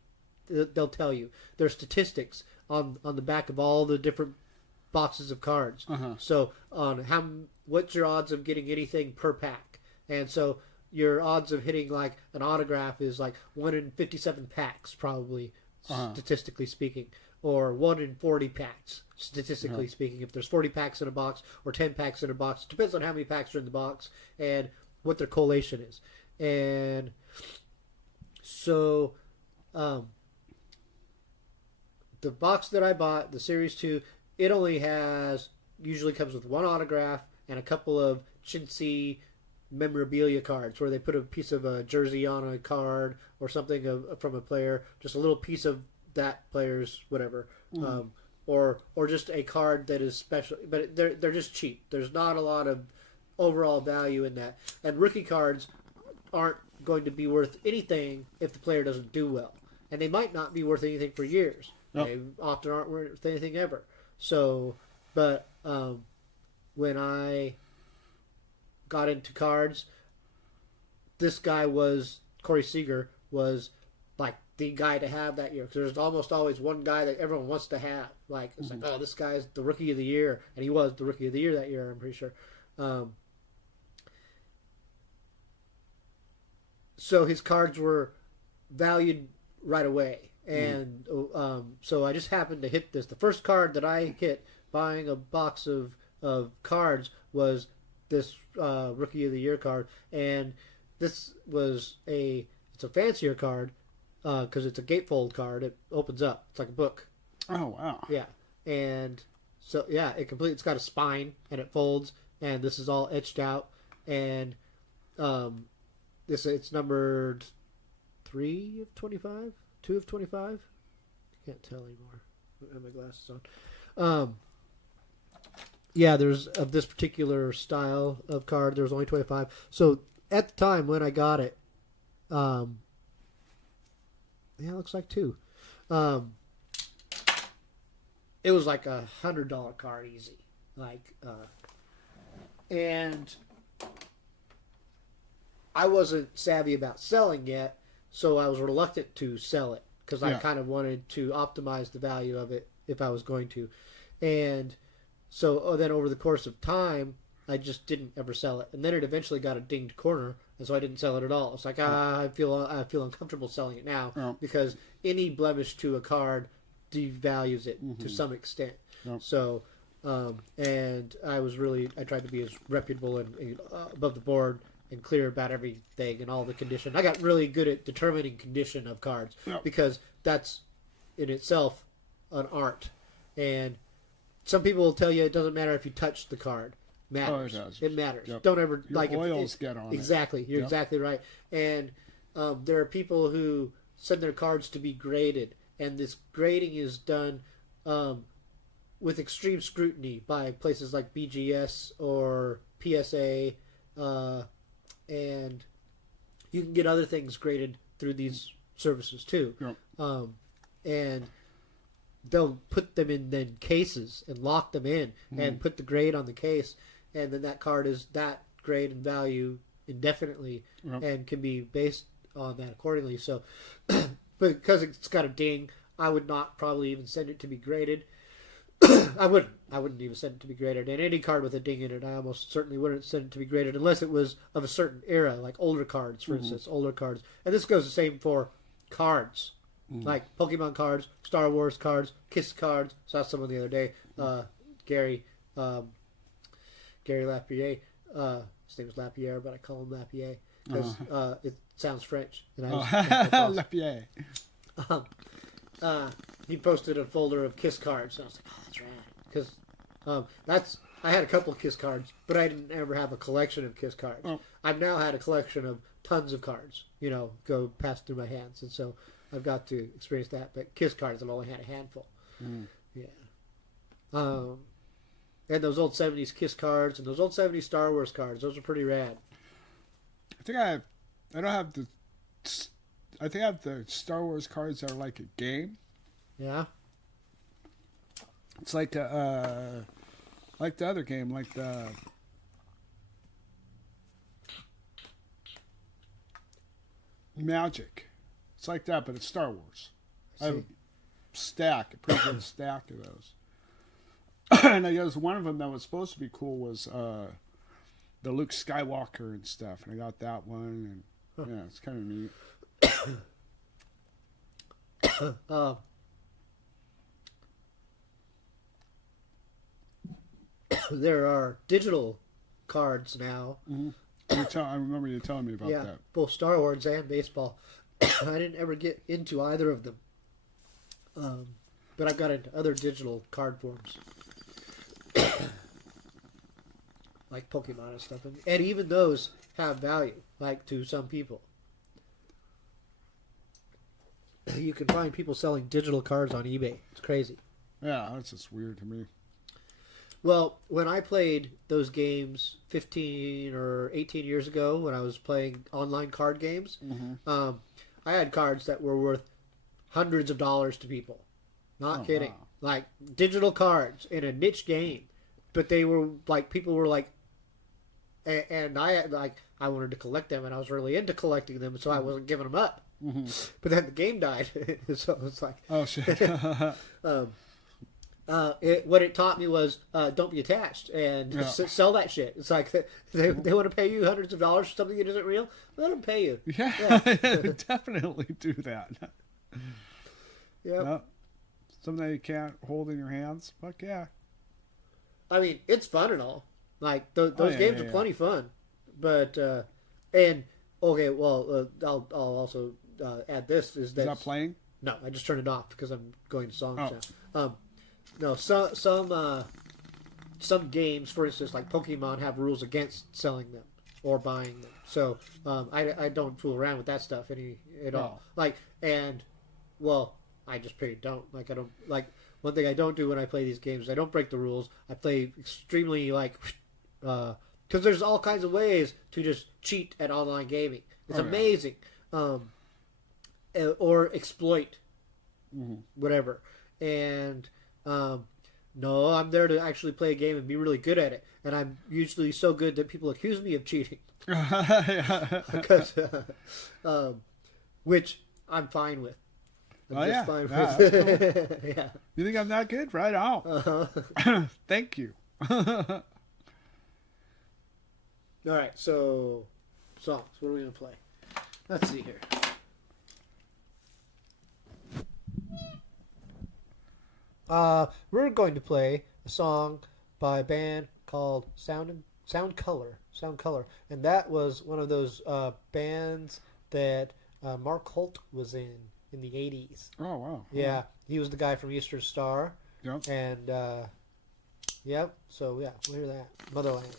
they'll tell you there's statistics on the back of all the different boxes of cards. So on what's your odds of getting anything per pack, and so your odds of hitting like an autograph is like 1 in 57 packs probably, statistically speaking, or 1 in 40 packs statistically speaking. If there's 40 packs in a box or 10 packs in a box, it depends on how many packs are in the box and what their collation is. And so the box that I bought, the Series 2, it only usually comes with one autograph and a couple of chintzy memorabilia cards where they put a piece of a jersey on a card or something from a player, just a little piece of that player's whatever, or just a card that is special, but they're just cheap. There's not a lot of overall value in that, and rookie cards aren't going to be worth anything if the player doesn't do well, and they might not be worth anything for years. They often aren't worth anything ever. So, but when I got into cards, this guy Corey Seager was like the guy to have that year, because there's almost always one guy that everyone wants to have. Like, it's like, oh, this guy's the Rookie of the Year, and he was the Rookie of the Year that year, I'm pretty sure. So his cards were valued right away. And so I just happened to hit this. The first card that I hit buying a box of cards was this Rookie of the Year card. And this was it's a fancier card because it's a gatefold card. It opens up. It's like a book. Oh, wow. Yeah. And so, yeah, it's got a spine and it folds. And this is all etched out. And it's numbered 3 of 25? 2 of 25? Can't tell anymore. I have my glasses on. Yeah, there's of this particular style of card, there's only 25. So at the time when I got it, it looks like 2. It was like $100 card easy. And I wasn't savvy about selling yet, so I was reluctant to sell it because I kind of wanted to optimize the value of it if I was going to. And so then over the course of time, I just didn't ever sell it. And then it eventually got a dinged corner, and so I didn't sell it at all. It's like, I feel uncomfortable selling it now because any blemish to a card devalues it to some extent. So, and I tried to be as reputable and above the board and clear about everything and all the condition. I got really good at determining condition of cards because that's in itself an art. And some people will tell you it doesn't matter if you touch the card. Matters. Oh, it does. It matters. Yep. Don't ever Your oils get on exactly. it. You're exactly right. And there are people who send their cards to be graded, and this grading is done with extreme scrutiny by places like BGS or PSA, and you can get other things graded through these services too. Yep. And they'll put them in then cases and lock them in and put the grade on the case, and then that card is that grade and value indefinitely and can be based on that accordingly. So because it's got a ding, I would not probably even send it to be graded. I wouldn't even send it to be graded. And any card with a ding in it, I almost certainly wouldn't send it to be graded unless it was of a certain era, like older cards, for instance, older cards. And this goes the same for cards, like Pokemon cards, Star Wars cards, Kiss cards. Saw someone the other day, Gary Lapierre. His name is Lapierre, but I call him Lapierre because it sounds French. And Lapierre. He posted a folder of Kiss cards, and I was like, "Oh, that's rad." Because I had a couple of Kiss cards, but I didn't ever have a collection of Kiss cards. I've now had a collection of tons of cards, go pass through my hands, and so I've got to experience that. But Kiss cards, I've only had a handful. Yeah. And those old 70s Kiss cards and those old 70s Star Wars cards, those are pretty rad. I think I don't have the. I think I have the Star Wars cards that are like a game. Yeah. It's like the other game, like the Magic. It's like that, but it's Star Wars. I have a pretty good stack of those. And I guess one of them that was supposed to be cool was the Luke Skywalker and stuff, and I got that one, and yeah, it's kind of neat. There are digital cards now. I remember you telling me about that. Both Star Wars and baseball. I didn't ever get into either of them, but I got into other digital card forms, like Pokemon and stuff, and even those have value, like to some people. You can find people selling digital cards on eBay. It's crazy. Yeah, that's just weird to me. Well, when I played those games 15 or 18 years ago, when I was playing online card games, I had cards that were worth hundreds of dollars to people. Not kidding. Wow. Like digital cards in a niche game, but they were like people were like, and I wanted to collect them, and I was really into collecting them, so I wasn't giving them up. But then the game died, so it's like, oh shit. What it taught me was don't be attached and sell that shit. It's like they want to pay you hundreds of dollars for something that isn't real. Let them pay you. Yeah. Definitely do that. Yeah. Something you can't hold in your hands. Fuck yeah. I mean, it's fun and all. Like those games are plenty fun, but and okay, well, I'll also add this is that playing? No, I just turned it off because I'm going to songs now. No, some games, for instance, like Pokemon, have rules against selling them or buying them. So I don't fool around with that stuff at all. Like, and well, I just pretty don't. Like, I don't like one thing I don't do when I play these games. I don't break the rules. I play extremely because there's all kinds of ways to just cheat at online gaming. It's amazing, or exploit, whatever, and. No, I'm there to actually play a game and be really good at it, and I'm usually so good that people accuse me of cheating, because, which I'm fine with. I'm fine with. Cool. Yeah. You think I'm that good? Right on. Thank you. All right, so songs. What are we gonna play? Let's see here. We're going to play a song by a band called Sound Color, and that was one of those bands that Mark Holt was in the 80s. Oh wow! Yeah, he was the guy from Eastern Star. Yep. And yep. So yeah, we'll hear that. Motherland.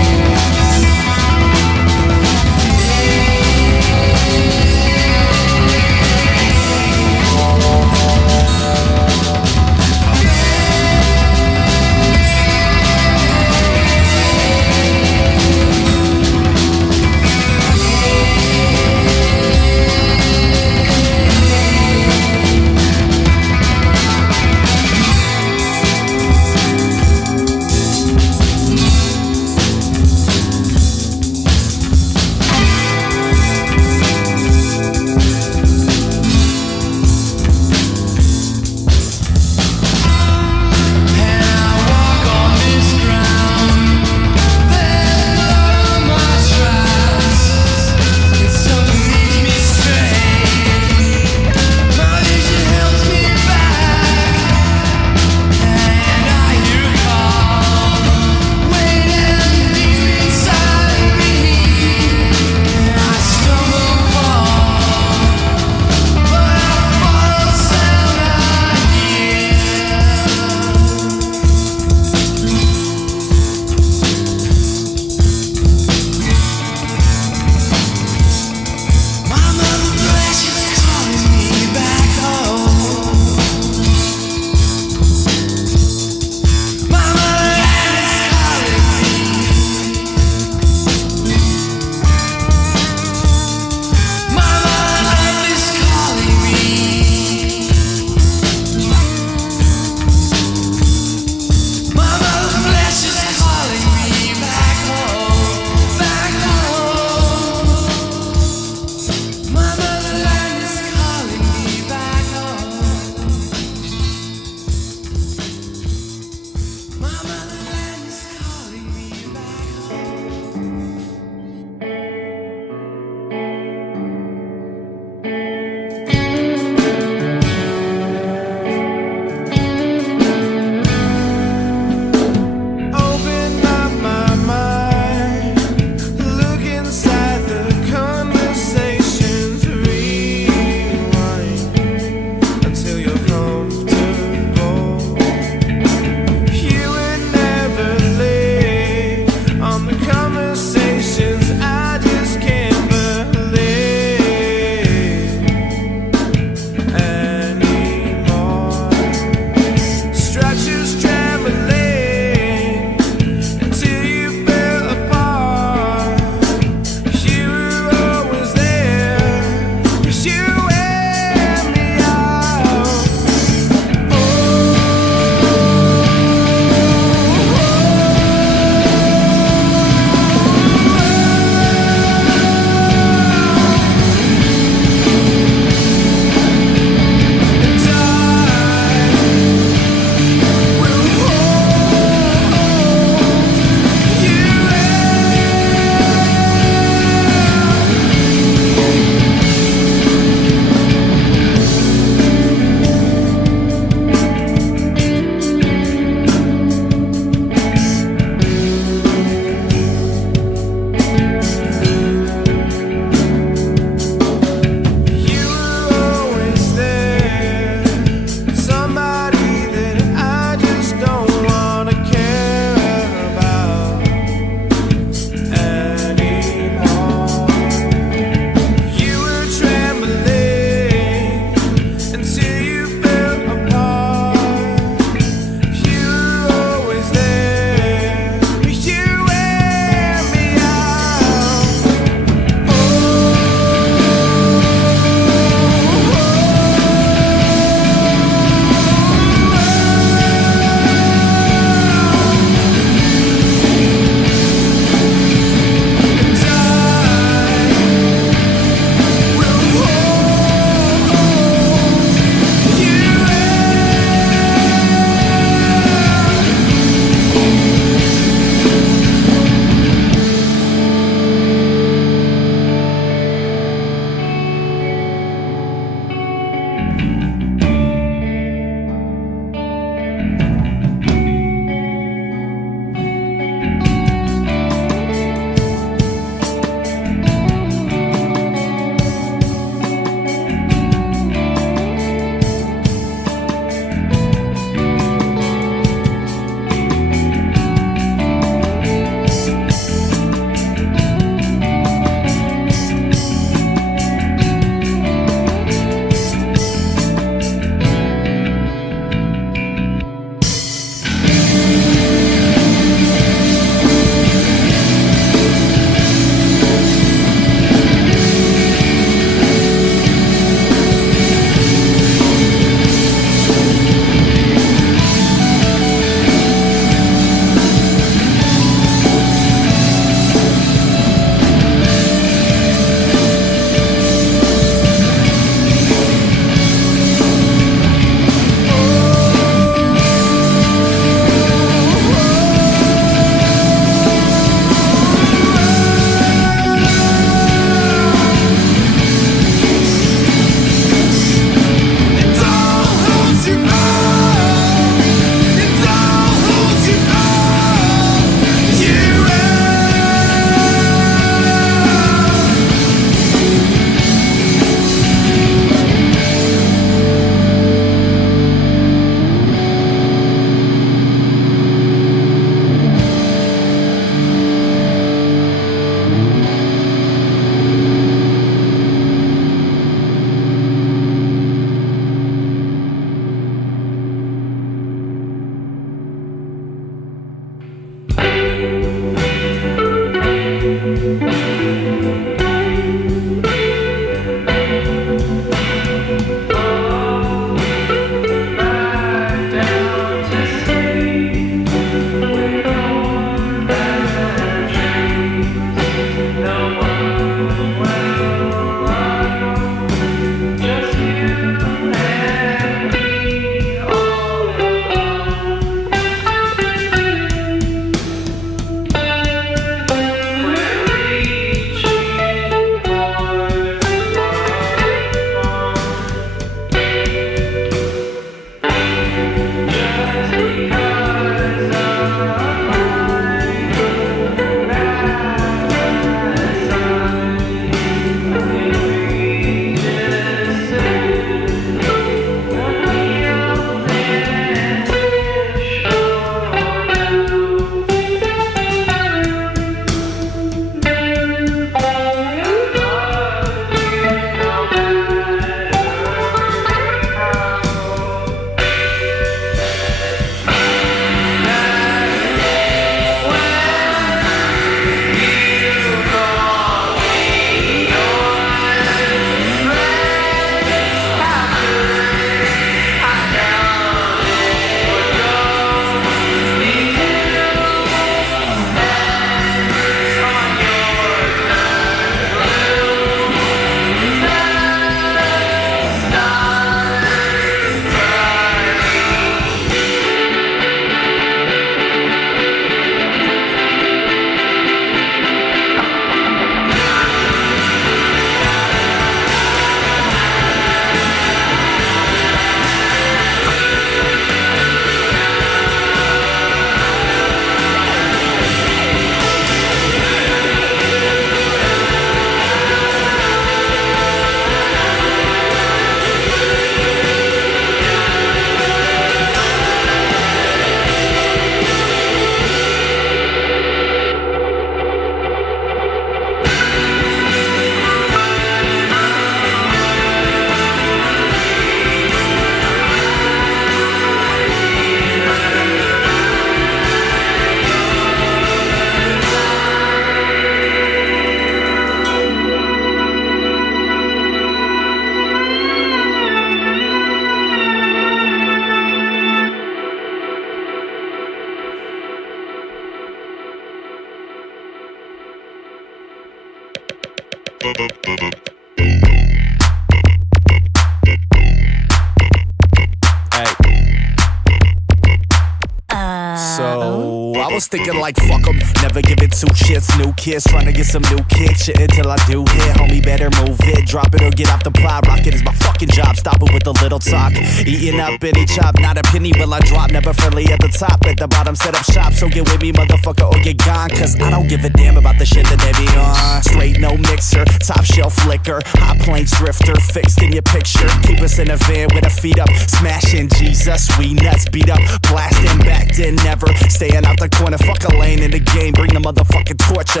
was thinking like fuck 'em, never give it two shits. New kids trying to get some new kicks. Shit until I do hit, homie better move it. Drop it or get off the plot. Rock it is my fucking job. Stop it with a little talk. Eating up any chop, not a penny will I drop. Never friendly at the top, at the bottom set up shop. So get with me motherfucker or get gone. Cause I don't give a damn about the shit that they be on. Straight no mixer, top shelf liquor. Hot planes drifter, fixed in your picture. Keep us in a van with our feet up. Smashing Jesus, we nuts beat up. Blasting back then never. Staying out the corner, fuck a lane in the game. Bring the motherfucking torture.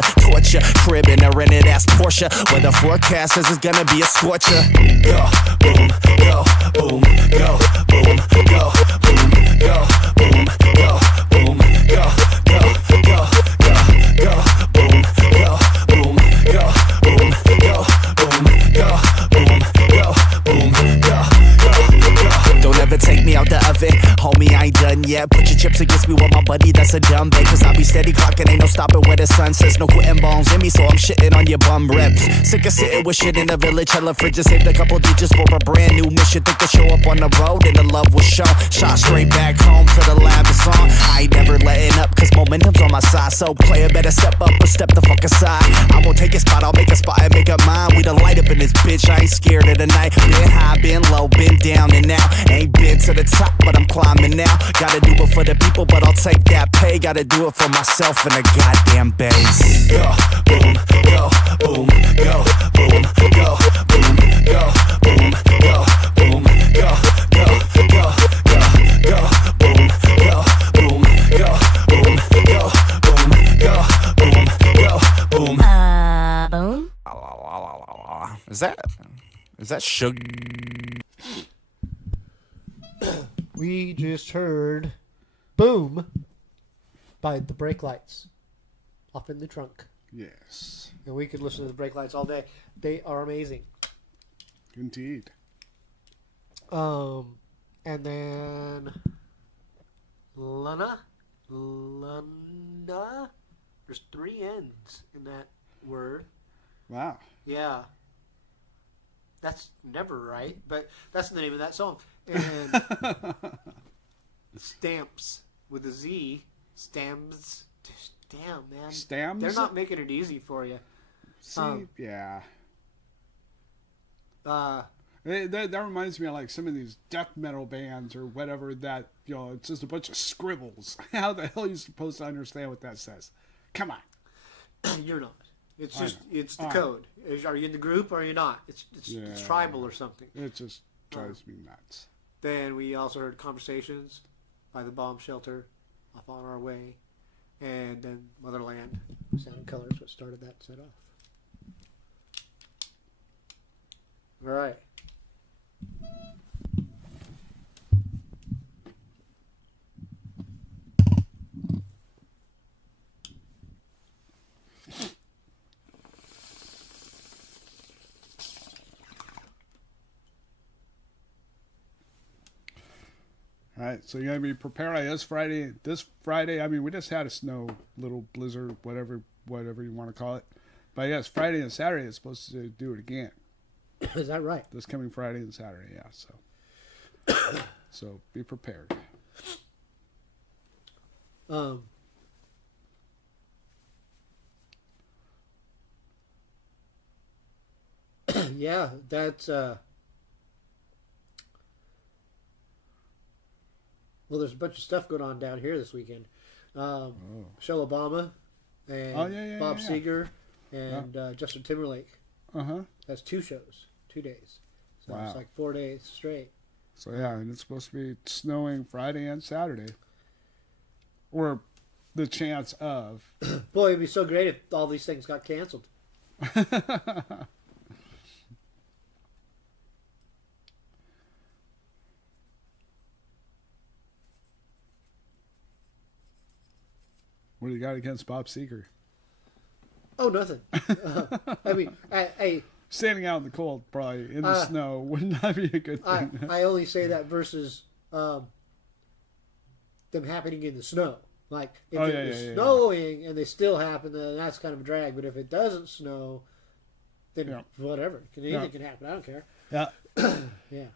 Crib in a rented ass Porsche. Where the forecast says it's gonna be a scorcher. Go, boom, go, boom, go, boom, go, boom, go, boom, go, boom, go, go, go, go, go, boom, go, boom, go, boom, go, boom, go, boom, go, boom, go, go. Don't ever take me out the oven, homie, I ain't done yet. Put your chips against me with my buddy, that's a dumb bet. Cause I be steady clocking, ain't no stopping when the sun sets. No quitting bones in me, so I'm shitting on your bum reps. Sick of sitting with shit in the village, hella fridges. Saved a couple digits for a brand new mission. Think to show up on the road and the love was shown. Shot straight back home to the lab is on. I ain't never letting up, cause momentum's on my side. So player better step up or step the fuck aside. I won't take a spot, I'll make a spot and make a mine. We the light up in this bitch, I ain't scared of the night. Been high, been low, been down and out. Ain't been to the top, but I'm climbing now. Gotta do it for the people, but I'll take that pay. Gotta do it for myself and the goddamn bass. Go, boom, go, boom, go, boom, go, boom, go, boom, go, boom, go, go, go, go, go, boom, go, boom, go, boom, go, boom, go, boom, go, boom. Boom? Is that sugar? We just heard Boom by the Brake Lights off in the trunk. Yes. And we could listen to the Brake Lights all day. They are amazing. Indeed. And then Lana. There's 3 N's in that word. Wow. Yeah. That's never right, but that's the name of that song. And Stamps with a Z. Stamps. Damn, man. Stams? They're not making it easy for you. See, yeah. Uh, That reminds me of like some of these death metal bands or whatever that, you know, it's just a bunch of scribbles. How the hell are you supposed to understand what that says? Come on. You're not. It's just, it's the code. Are you in the group or are you not? It's tribal or something. It just drives me nuts. Then we also heard Conversations by the Bomb Shelter, Off on Our Way. And then Motherland, Sound and Colors, what started that set off. All right. All right, so you gotta be prepared. I guess this Friday. I mean, we just had a snow, little blizzard, whatever you want to call it. But yes, Friday and Saturday is supposed to do it again. Is that right? This coming Friday and Saturday, yeah. So, so be prepared. Yeah, that's well, there's a bunch of stuff going on down here this weekend. Michelle Obama and Bob Seger and Justin Timberlake. That's 2 shows, 2 days. So it's like 4 days straight. So yeah, and it's supposed to be snowing Friday and Saturday, or the chance of. Boy, it'd be so great if all these things got canceled. What do you got against Bob Seger? Oh, nothing. I mean, standing out in the cold, probably in the snow, would not be a good thing. I only say that versus them happening in the snow. Like, if it was snowing and they still happen, then that's kind of a drag. But if it doesn't snow, then whatever. Anything can happen. I don't care. Yeah. Yeah.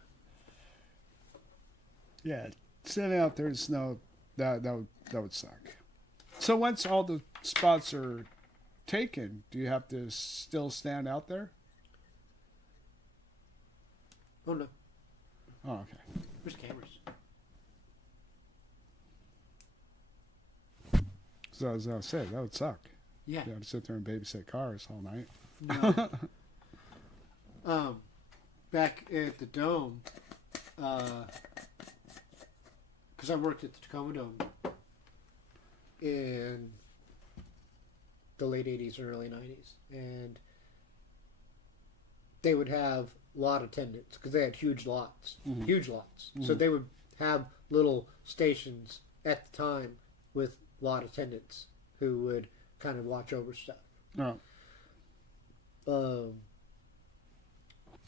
Yeah. Standing out there in snow, that would suck. So once all the spots are taken, do you have to still stand out there? Oh no, Oh, okay. there's cameras. So as I said, that would suck. Yeah. You have to sit there and babysit cars all night. No. Back at the Dome, because I worked at the Tacoma Dome in the late 80s and early 90s, and they would have lot attendants because they had huge lots. So they would have little stations at the time with lot attendants who would kind of watch over stuff. Oh.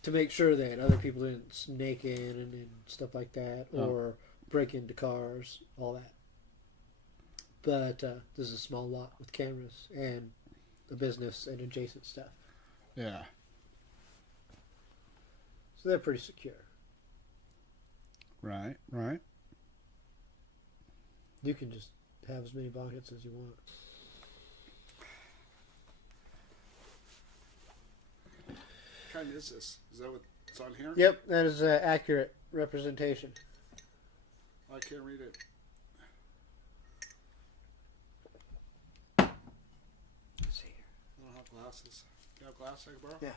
To make sure that other people didn't snake in and stuff like that, or break into cars, all that. But this is a small lot with cameras and a business and adjacent stuff. Yeah. So they're pretty secure. Right, right. You can just have as many buckets as you want. What kind is this? Is that what's on here? Yep, that is an accurate representation. I can't read it. Let's see here. I don't have glasses. You have glasses I can borrow? Yeah.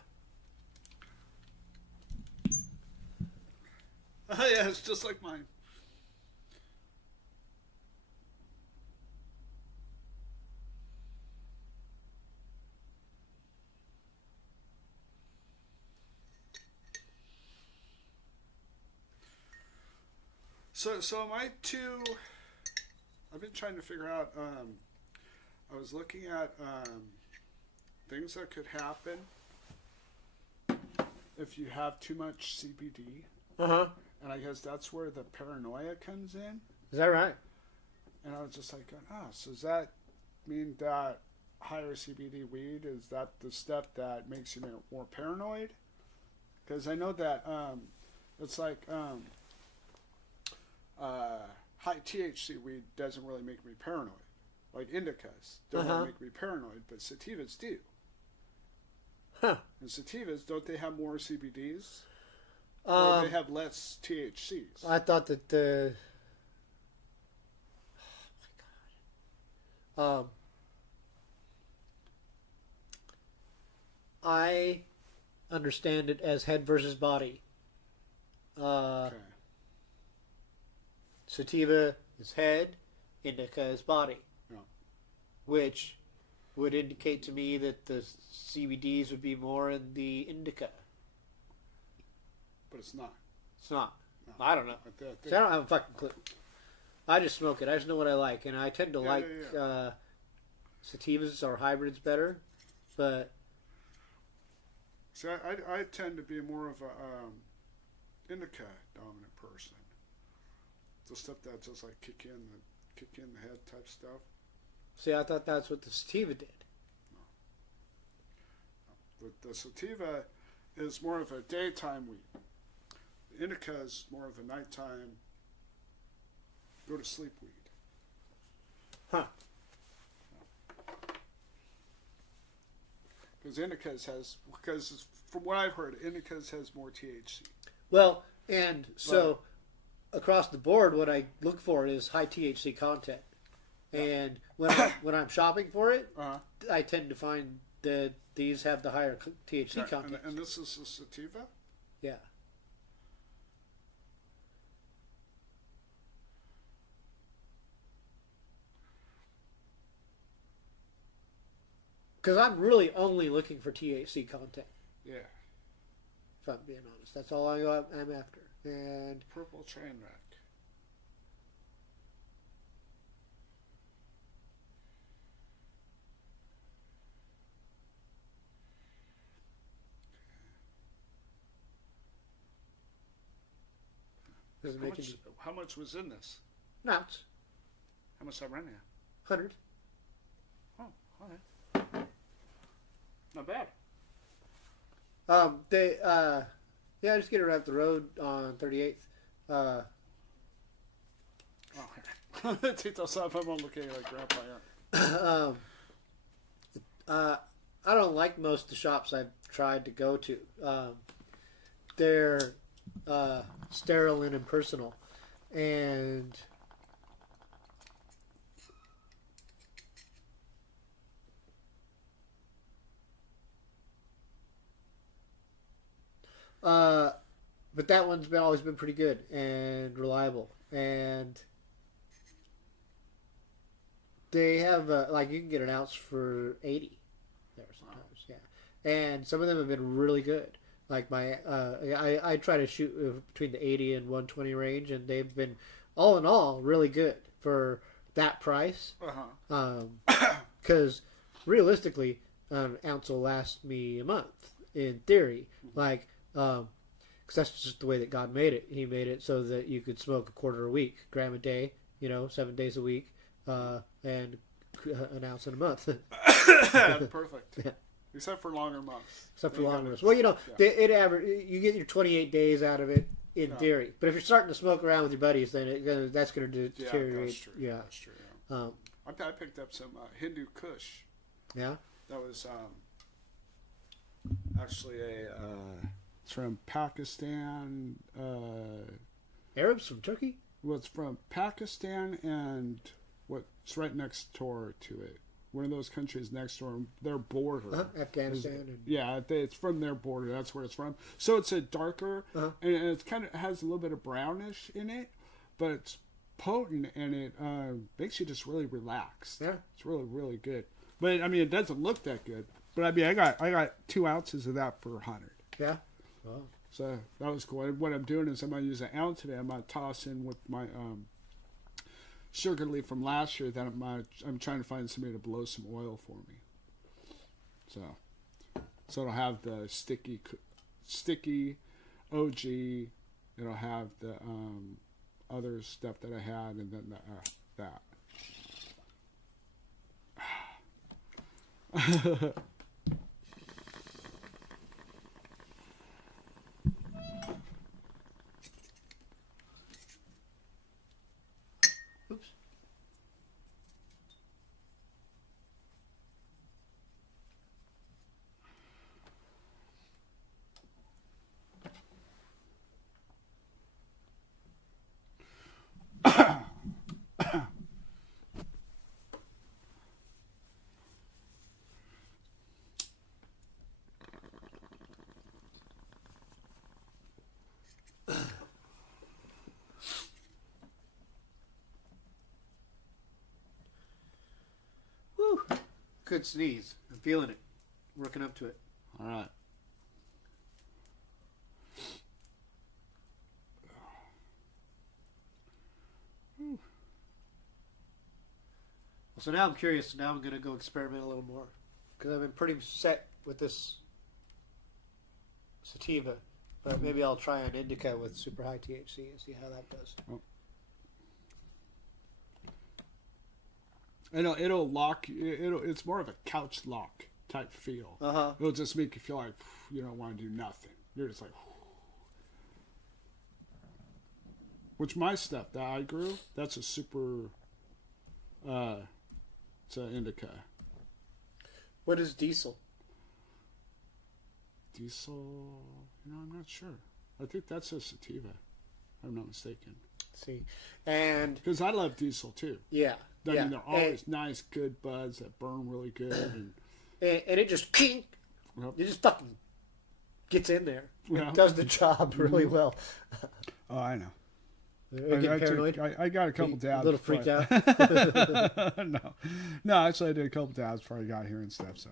Oh, yeah, it's just like mine. So am I too? I've been trying to figure out. I was looking at things that could happen if you have too much CBD, and I guess that's where the paranoia comes in. Is that right? And I was just like, so does that mean that higher CBD weed is that the stuff that makes you more paranoid? Because I know that it's like. High THC weed doesn't really make me paranoid. Like Indicas don't really make me paranoid, but Sativas do. Huh. And Sativas, don't they have more CBDs? Or they have less THCs? I thought that the... Oh, my God. I understand it as head versus body. Okay. Sativa is head, Indica is body. Yeah. Which would indicate to me that the CBDs would be more in the Indica. But it's not. It's not. No. I don't know. See, I don't have a fucking clue. I just smoke it. I just know what I like. And I tend to like sativas or hybrids better. But... See, I tend to be more of a Indica dominant person. The stuff that just like kick in the head type stuff. See, I thought that's what the sativa did. No. The sativa is more of a daytime weed. The indica is more of a nighttime, go to sleep weed. Huh. Because from what I've heard, indicas has more THC. Well, and so across the board, what I look for is high THC content. And when I'm shopping for it, I tend to find that these have the higher THC content. And this is a sativa? Yeah. Because I'm really only looking for THC content. Yeah. If I'm being honest, that's all I'm after. And Purple train wreck. How much was in this? Nuts. How much I rent you? 100. Oh, okay. Not bad. I just get it right up the road on 38th. Oh, take those off. I'm looking like grandpa here. um, I don't like most of the shops I've tried to go to. They're sterile and impersonal, and but that one's always been pretty good and reliable, and they have like you can get an ounce for 80 there sometimes, yeah, and some of them have been really good. Like I try to shoot between the 80 and 120 range, and they've been all in all really good for that price. Because realistically, an ounce will last me a month in theory. Like, because that's just the way that God made it. He made it so that you could smoke a quarter a week, gram a day, 7 days a week, and an ounce in a month. Perfect. Yeah. Except for longer months. Except for longer months. Well, you get your 28 days out of it in theory. But if you're starting to smoke around with your buddies, then that's going to deteriorate. That's true. Yeah, that's true. Yeah. I picked up some Hindu Kush. Yeah. That was actually it's from Pakistan. Arabs from Turkey? Well, it's from Pakistan and what's right next door to it. One of those countries next door, their border. Afghanistan. It's from their border. That's where it's from. So it's a darker, and it kind of has a little bit of brownish in it, but it's potent and it makes you just really relaxed. Yeah, it's really really good. But I mean, it doesn't look that good. But I mean, I got 2 ounces of that for 100. Yeah. Wow. So that was cool. And what I'm doing is I'm gonna use an ounce of it. I'm gonna toss in with my sugar leaf from last year that I'm trying to find somebody to blow some oil for me. So it'll have the sticky OG. It'll have the other stuff that I had, and then that. Oops. Woo. Good sneeze. I'm feeling it. Working up to it. All right. So now I'm curious. Now I'm going to go experiment a little more. Because I've been pretty set with this Sativa. But maybe I'll try an Indica with super high THC and see how that does. Oh. It'll lock. It's more of a couch lock type feel. It'll just make you feel like you don't want to do nothing. You're just like. Which my stuff that I grew, that's a super. It's an Indica. What is diesel? Diesel, I'm not sure. I think that's a Sativa, if I'm not mistaken. See, and because I love diesel too. Yeah, I mean, they're always nice, good buds that burn really good, and it just kink. Yep. It just fucking gets in there. Yeah. It does the job really well. Oh, I know. Are you getting paranoid? I got a couple dabs. A little freaked out? No, actually I did a couple dabs before I got here and stuff, so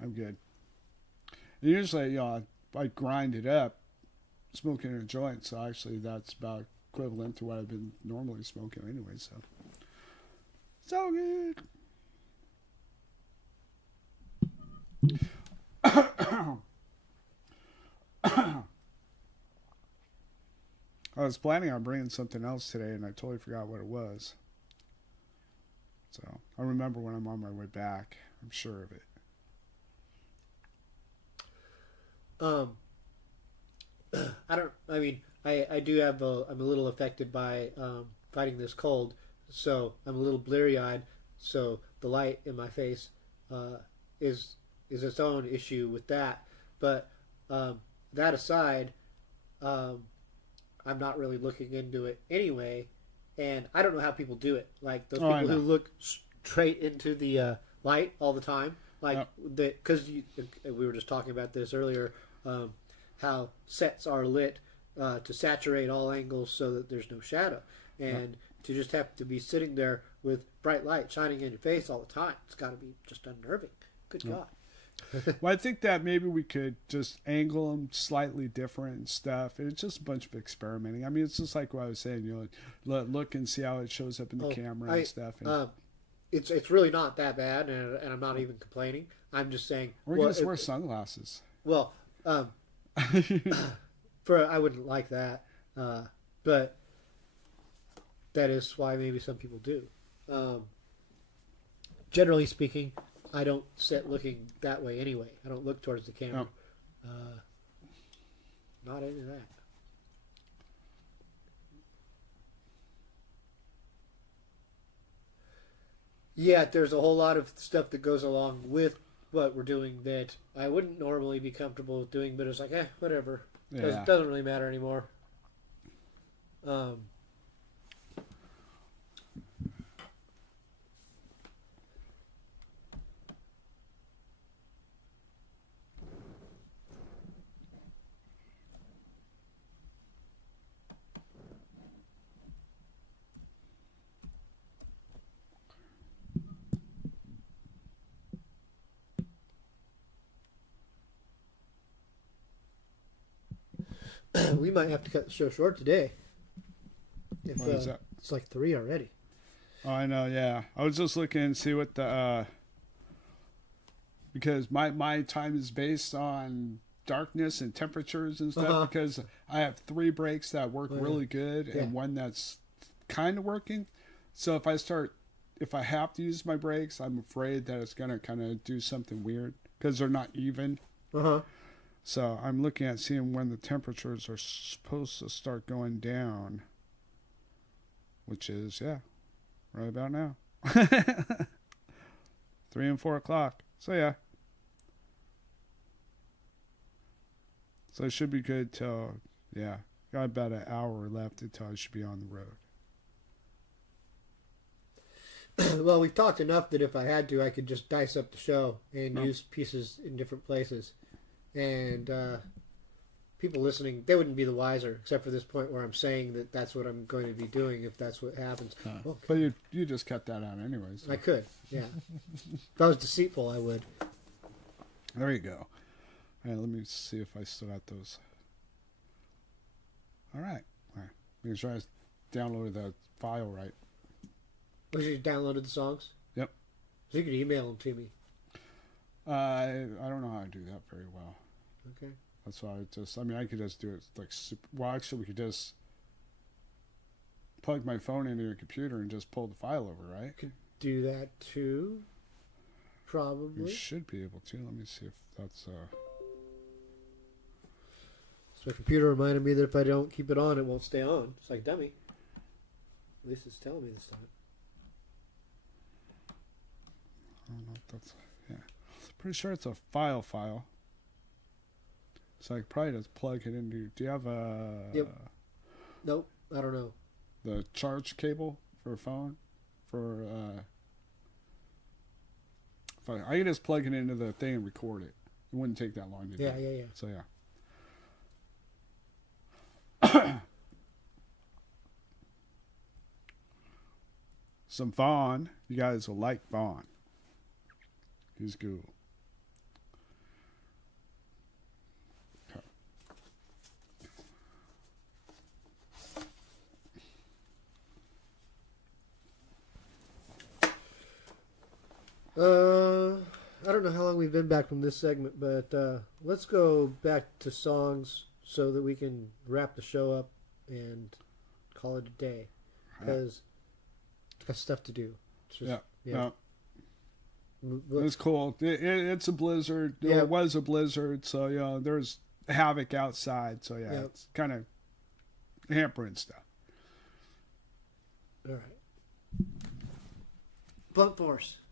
I'm good. And usually, I grind it up, smoking in a joint, so actually that's about equivalent to what I've been normally smoking anyway, so. So good. I was planning on bringing something else today, and I totally forgot what it was. So I'll remember when I'm on my way back. I'm sure of it. I do have I'm a little affected by fighting this cold, so I'm a little bleary-eyed. so the light in my face is its own issue with that. But that aside, I'm not really looking into it anyway, and I don't know how people do it. Like those people who look straight into the light all the time, like because we were just talking about this earlier, how sets are lit to saturate all angles so that there's no shadow, and to just have to be sitting there with bright light shining in your face all the time, it's got to be just unnerving. Good God. Well, I think that maybe we could just angle them slightly different and stuff. It's just a bunch of experimenting. I mean, it's just like what I was saying. You know, look and see how it shows up in the camera and stuff. And it's really not that bad, and I'm not even complaining. I'm just saying. We're going to wear sunglasses. Well, for I wouldn't like that, but that is why maybe some people do. Generally speaking, I don't sit looking that way anyway. I don't look towards the camera. Not into that. Yeah, there's a whole lot of stuff that goes along with what we're doing that I wouldn't normally be comfortable with doing, but it's like, whatever. Yeah. Doesn't really matter anymore. We might have to cut the show short today. What is that? It's like 3 already. Oh, I know, yeah. I was just looking and see what the because my time is based on darkness and temperatures and stuff, because I have 3 breaks that work really good and one that's kind of working. So if I have to use my breaks, I'm afraid that it's going to kind of do something weird because they're not even. So I'm looking at seeing when the temperatures are supposed to start going down, which is, right about now. 3 and 4 o'clock. So, yeah. So it should be good till, got about an hour left until I should be on the road. Well, we've talked enough that if I had to, I could just dice up the show and use pieces in different places. And people listening, they wouldn't be the wiser, except for this point where I'm saying that that's what I'm going to be doing if that's what happens. But you just cut that out anyways. So. I could, yeah. If I was deceitful, I would. There you go. All right, let me see if I still got those. All right. Make sure I downloaded that file right. Was you downloaded the songs? Yep. So you could email them to me. I don't know how to do that very well. Okay. That's why I could just do it like super. Well, actually, we could just plug my phone into your computer and just pull the file over, right? Could do that too. Probably. You should be able to. Let me see if that's. So my computer reminded me that if I don't keep it on, it won't stay on. It's like dummy. At least it's telling me this time. I don't know if that's. Pretty sure it's a file. So I could probably just plug it into. Do you have a? Yep. Nope. I don't know. The charge cable for a phone, I could just plug it into the thing and record it. It wouldn't take that long to do. Yeah. So some Vaughn. You guys will like Vaughn. He's cool. I don't know how long we've been back from this segment, but let's go back to songs so that we can wrap the show up and call it a day. Because it's got stuff to do. It's just, It's cool. It's a blizzard. Yeah. It was a blizzard, so there's havoc outside. So it's kind of hampering stuff. All right. Blunt Force.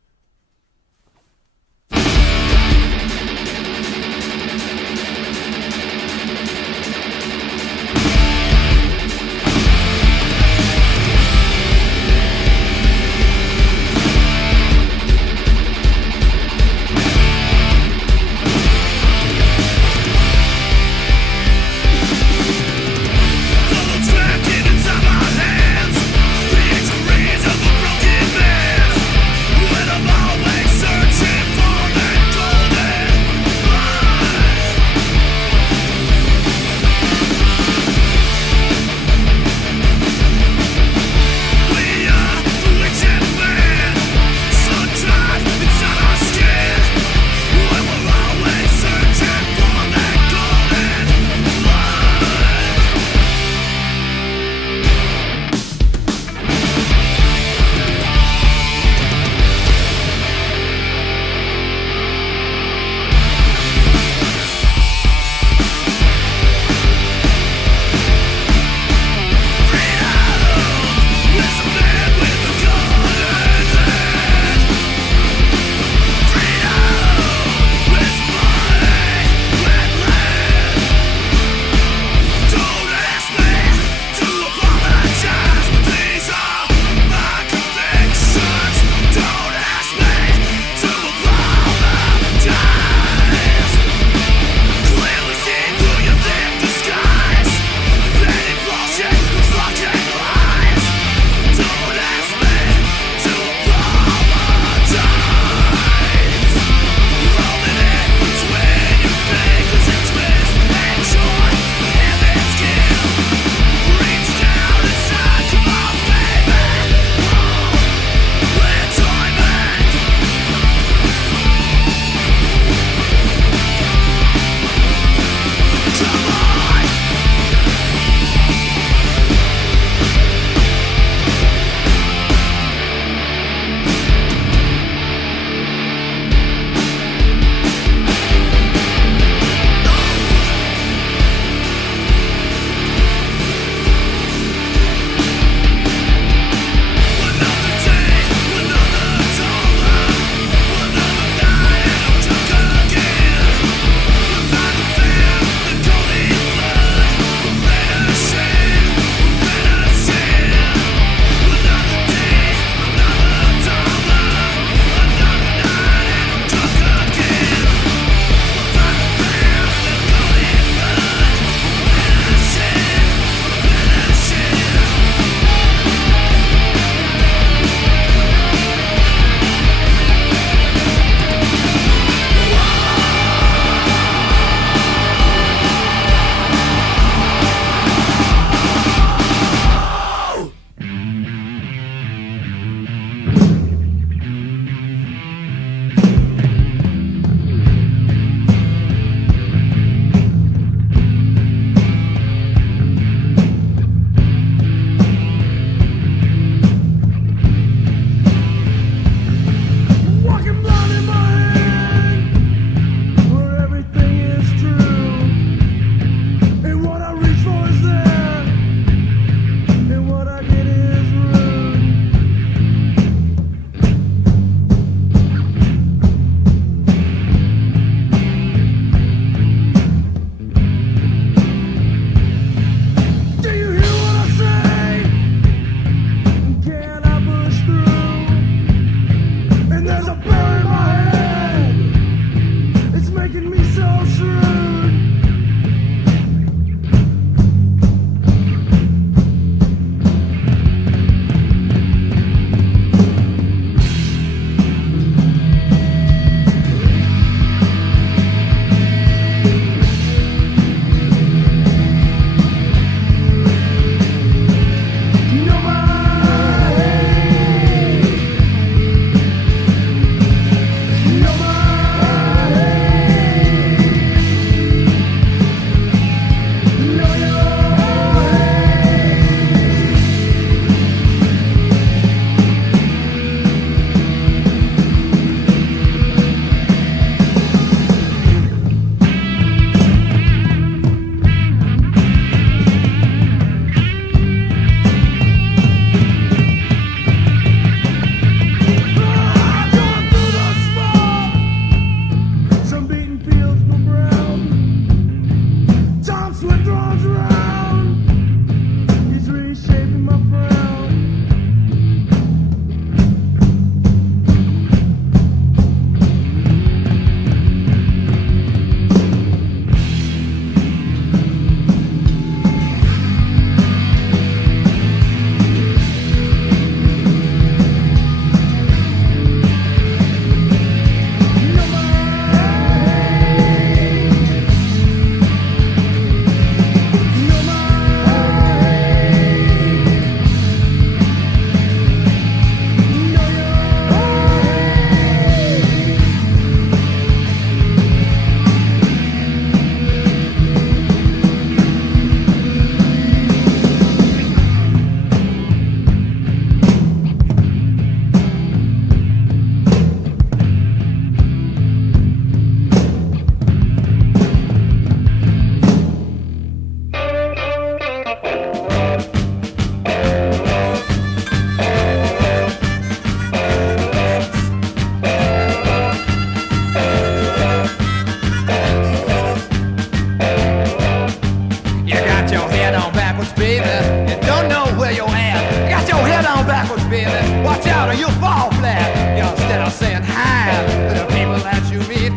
or you'll fall flat. Instead of saying hi to the people that you meet,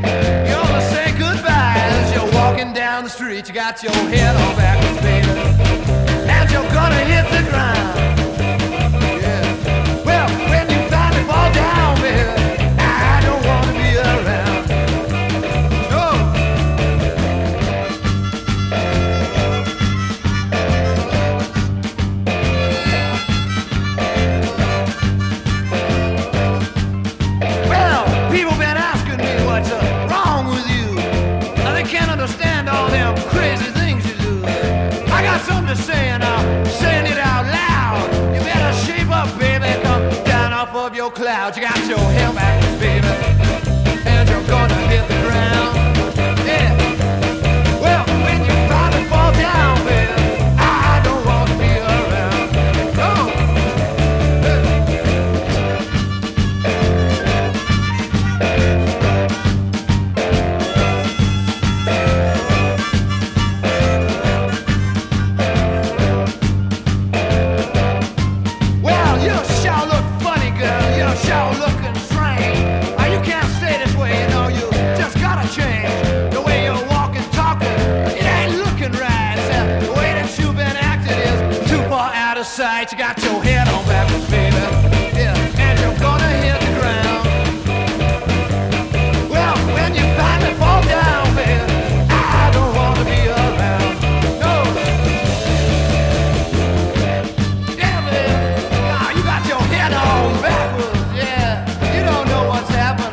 you only say goodbye as you're walking down the street. You got your head on backwards, baby, and you're gonna hit the ground. Yeah. Well, when you finally fall down, baby, I don't wanna be around. No. Well, people been asking me what's wrong with you. Now they can't understand all them crazy things you do. I got something to say and I'm saying it out loud. You better shape up, baby, come down off of your clouds. You got your hair backwards, baby, and you're gonna hit the ground. Yeah. Well, when you finally fall down, baby, I don't want to be around. No. Well, you sure look funny, girl. You sure looking strange. You can't stay this way, you know. You just gotta change the way you're walking, talking. It ain't looking right. The way that you've been acting is too far out of sight. You got your head on backwards, baby. Yeah, and you're gonna hit the ground. Well, when you finally fall down, baby, I don't wanna be around. No. Yeah, baby. Ah, you got your head on backwards. Yeah, you don't know what's happening.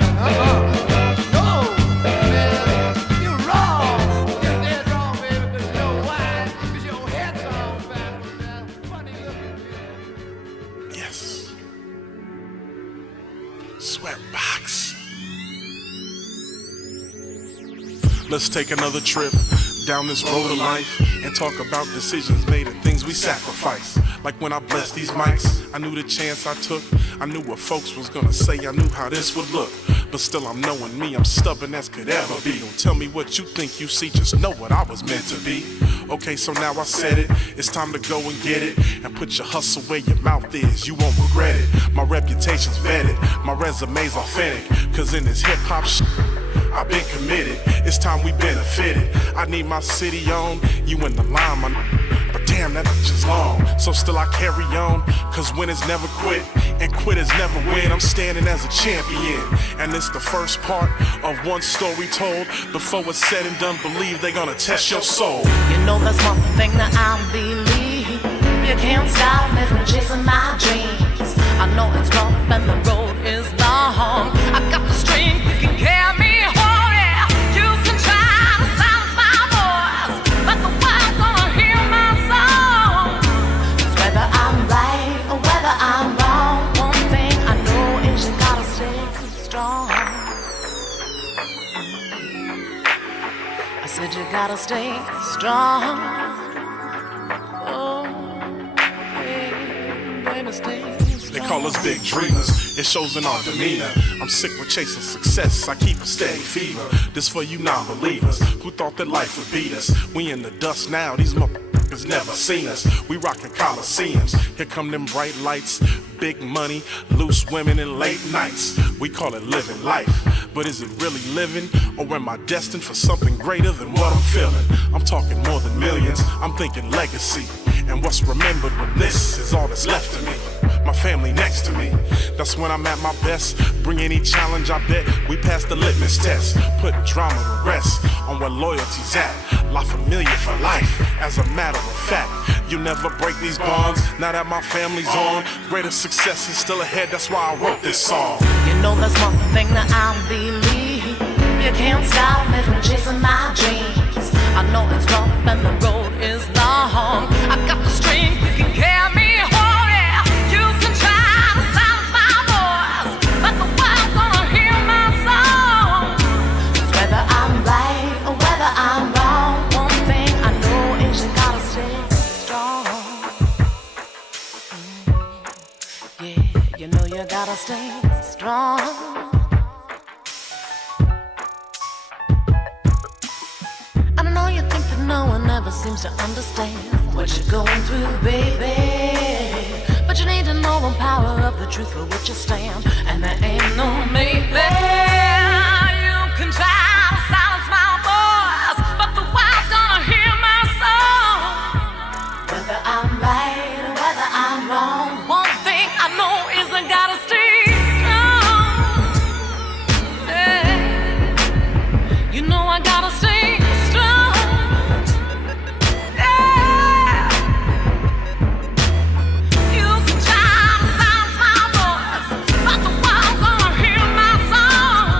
No, man, you're wrong. You're dead wrong, baby. 'Cause you know why? 'Cause your head's on backwards. Man. Funny looking. Yes. Sweatbox. Let's take another trip down this road of life and talk about decisions made and things we sacrifice. Like when I blessed these mics, I knew the chance I took. I knew what folks was gonna say. I knew how this would look. But still, I'm knowing me. I'm stubborn as could ever be. Don't tell me what you think you see. Just know what I was meant to be. Okay, so now I said it. It's time to go and get it. And put your hustle where your mouth is. You won't regret it. My reputation's vetted. My resume's authentic. 'Cause in this hip-hop shit, I've been committed. It's time we benefited. I need my city on. You in the line, my but damn, that bitch is long. So still I carry on. 'Cause winners never quit. And quitters never win. I'm standing as a champion. And it's the first part of one story told. Before it's said and done, believe they're gonna test your soul. You know that's one thing that I believe. You can't stop me from chasing my dreams. I know it's rough and the road is long. I got the strength that can carry me home. Yeah. You can try to silence my voice, but the world's gonna hear my song. 'Cause whether I'm right or whether I'm wrong, one thing I know is you gotta stay strong. I said you gotta stay strong. Oh, baby, stay strong. They call us big dreamers, it shows in our demeanor. I'm sick with chasing success, I keep a steady fever. This for you non-believers, who thought that life would beat us. We in the dust now, these motherfuckers never seen us. We rockin' coliseums, here come them bright lights. Big money, loose women and late nights. We call it living life, but is it really living? Or am I destined for something greater than what I'm feeling? I'm talking more than millions, I'm thinking legacy. And what's remembered when this is all that's left of me? My family next to me, that's when I'm at my best. Bring any challenge, I bet we pass the litmus test. Putting drama to rest on where loyalty's at. La Familia for life, as a matter of fact. You never break these bonds, now that my family's on. Greater success is still ahead, that's why I wrote this song. You know that's one thing that I believe. You can't stop me from chasing my dreams. I know it's rough and the road is long. I got the strength that can carry me home. Yeah. You can try to silence my voice, but the world's gonna hear my song. 'Cause whether I'm right or whether I'm wrong, one thing I know is you gotta stay strong. Yeah, you know you gotta stay strong. I know you think that no one ever seems to understand what you're going through, baby. But you need to know the power of the truth for which you stand, and there ain't no maybe. You can try to silence my voice, but the wild's gonna hear my song. Whether I'm right or whether I'm wrong, one thing I know is I gotta stay strong. Yeah. You know I gotta stay strong. Yeah. You can try to silence my voice, but the wild's gonna hear my song.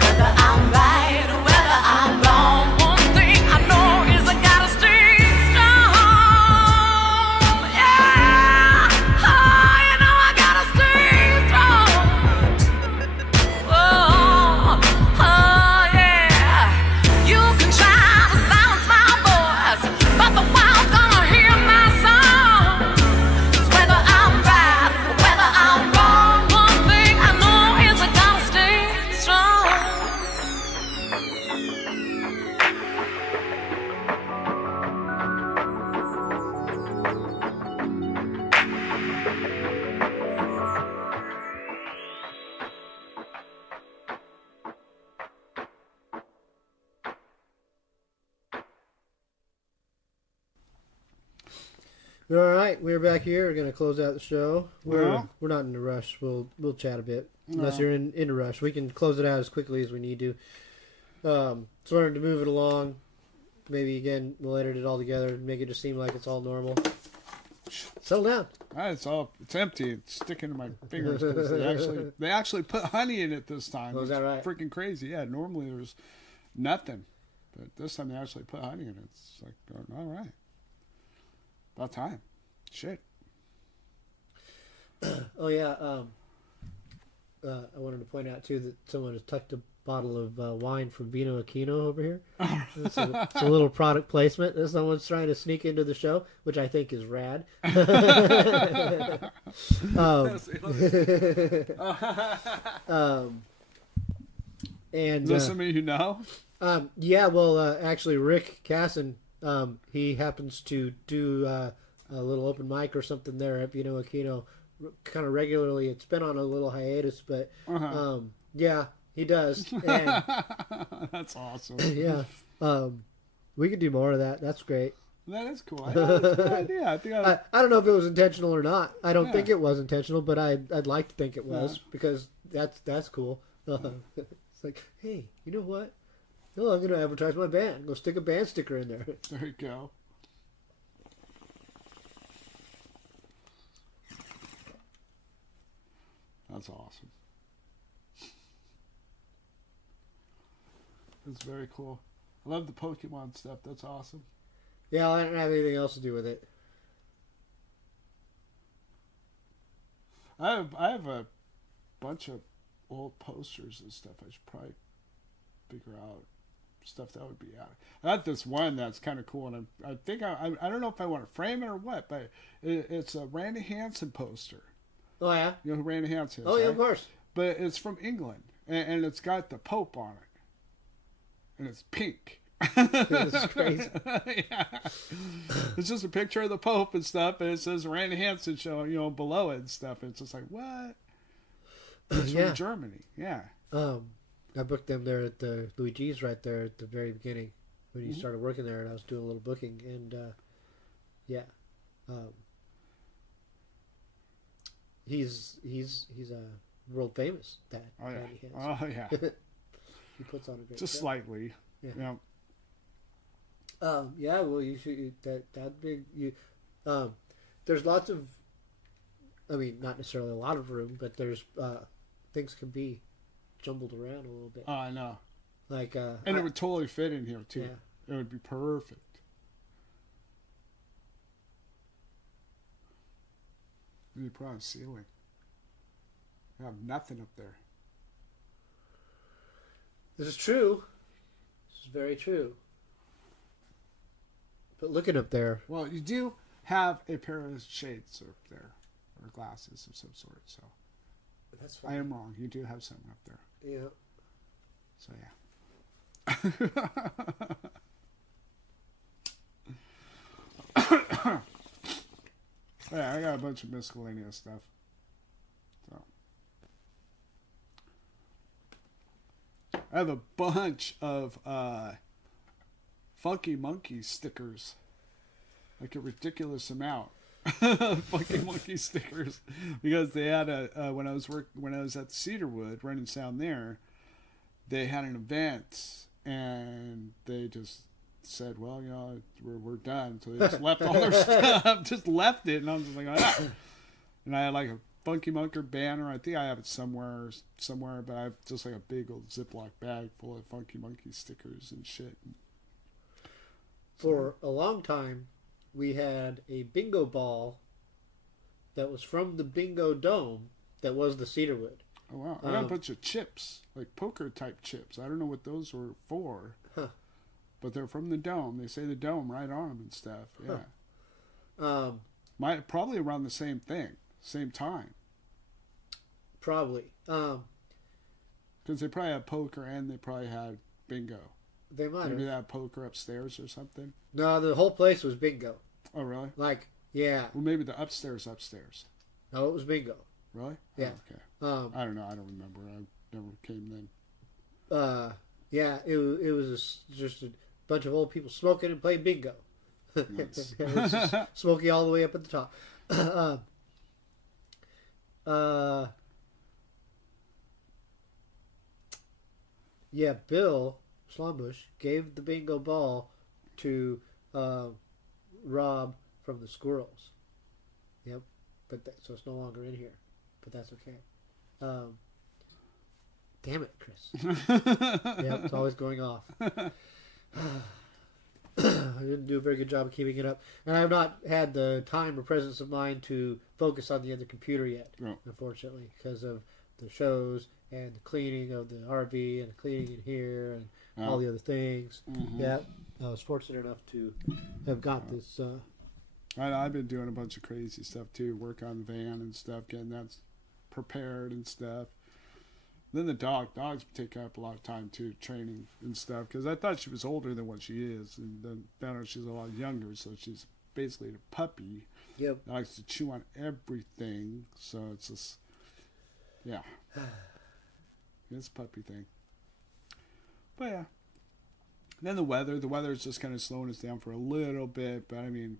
Whether I'm right or whether I'm wrong, one thing I know is I gotta stay strong. Yeah. Oh, you know I gotta stay strong. Oh, yeah. You can try to silence my voice, but the wild's gonna hear my song. 'Cause whether I'm right or whether I'm wrong, one thing I know is I gotta stay strong. All right, we're back here. We're gonna close out the show. We're Well. we're not in a rush. We'll chat a bit. Unless No. you're in a rush, we can close it out as quickly as we need to. Sort of to move it along. Maybe again we'll edit it all together and make it just seem like it's all normal. Settle down. It's empty. It's sticking to my fingers. 'Cause they actually put honey in it this time. Oh, is that right? Freaking crazy. Yeah, normally there's nothing. But this time they actually put honey in it. It's like, all right. About time. Shit. Oh yeah. I wanted to point out too that someone has tucked a bottle of wine from Vino Aquino over here. It's a little product placement that someone's trying to sneak into the show, which I think is rad. And Is that somebody you know? yeah, well, actually, Rick Casson, he happens to do a little open mic or something there at Vino Aquino kind of regularly. It's been on a little hiatus, but yeah, he does. And, That's awesome. yeah, we could do more of that. That's great. That is cool. I think that's a good idea. I think I don't know if it was intentional or not. I don't think it was intentional, but I'd like to think it was because that's cool. It's like, hey, you know what? No, I'm gonna advertise my band. Go stick a band sticker in there. There you go. That's awesome. That's very cool. I love the Pokemon stuff. That's awesome. Yeah, I don't have anything else to do with it. I have a bunch of old posters and stuff. I should probably figure out stuff that would be out. I got this one that's kind of cool, and I think I don't know if I want to frame it or what, but it's a Randy Hansen poster. Oh yeah. You know who Randy Hansen is? Oh yeah, right? of course. But it's from England, and it's got the Pope on it, and it's pink. This is crazy. Yeah. It's just a picture of the Pope and stuff, and it says Randy Hansen show, below it and stuff. And it's just like, what? It's from Germany. Yeah. I booked them there at the Louis G's right there at the very beginning when you started working there, and I was doing a little booking, and he's world famous. That Oh yeah. Randy Hansen. Oh yeah. He puts on a great Just show. slightly. Yeah. Yeah, well, you should that big. There's lots of, I mean, not necessarily a lot of room, but there's things can be jumbled around a little bit. Oh, I know. Like, And it would totally fit in here too. Yeah. It would be perfect. You put on a ceiling. You have nothing up there. this is true. This is very true. But looking up there, Well, you do have a pair of shades up there, or glasses of some sort. So that's I fine. am wrong. You do have something up there. Yeah. So yeah. Yeah, I got a bunch of miscellaneous stuff. I have a bunch of Funky Monkey stickers, like a ridiculous amount. Funky Monkey stickers, because they had when I was at Cedarwood running sound there, they had an event and they just said, well, you know, we're done. So they just left all their stuff, just left it, and I was just like, ah. And I had like a Funky Monkey banner. I think I have it somewhere, but I have just like a big old Ziploc bag full of Funky Monkey stickers and shit. For a long time, we had a bingo ball that was from the bingo dome that was the Cedarwood. Oh, wow. I got a bunch of chips, like poker type chips. I don't know what those were for, but they're from the dome. They say the dome right on them and stuff. Yeah. Probably around the same thing, same time. Probably. Because they probably had poker and they probably had bingo. They might Maybe have. they had poker upstairs or something. No, the whole place was bingo. Oh, really? Like, yeah. Well, maybe the upstairs. No, it was bingo. Really? Yeah. Oh, okay. I don't know. I don't remember. I never came then. Yeah, it was just a bunch of old people smoking and playing bingo. Nice. It was just smoky all the way up at the top. Yeah, Bill Schlumbush gave the bingo ball to Rob from the Squirrels. Yep, so it's no longer in here, but that's okay. Damn it, Chris. Yep, it's always going off. I didn't do a very good job of keeping it up, and I've not had the time or presence of mind to focus on the other computer yet, unfortunately, because of the shows and the cleaning of the RV and the cleaning in here and all the other things. Mm-hmm. Yeah, I was fortunate enough to have got this. I've been doing a bunch of crazy stuff too, work on the van and stuff, getting that prepared and stuff. Then the dogs take up a lot of time too, training and stuff, because I thought she was older than what she is, and then found out she's a lot younger, so she's basically a puppy. Yep. That likes to chew on everything, so it's just, yeah. It's a puppy thing. But yeah. Then the weather is just kind of slowing us down for a little bit, but I mean,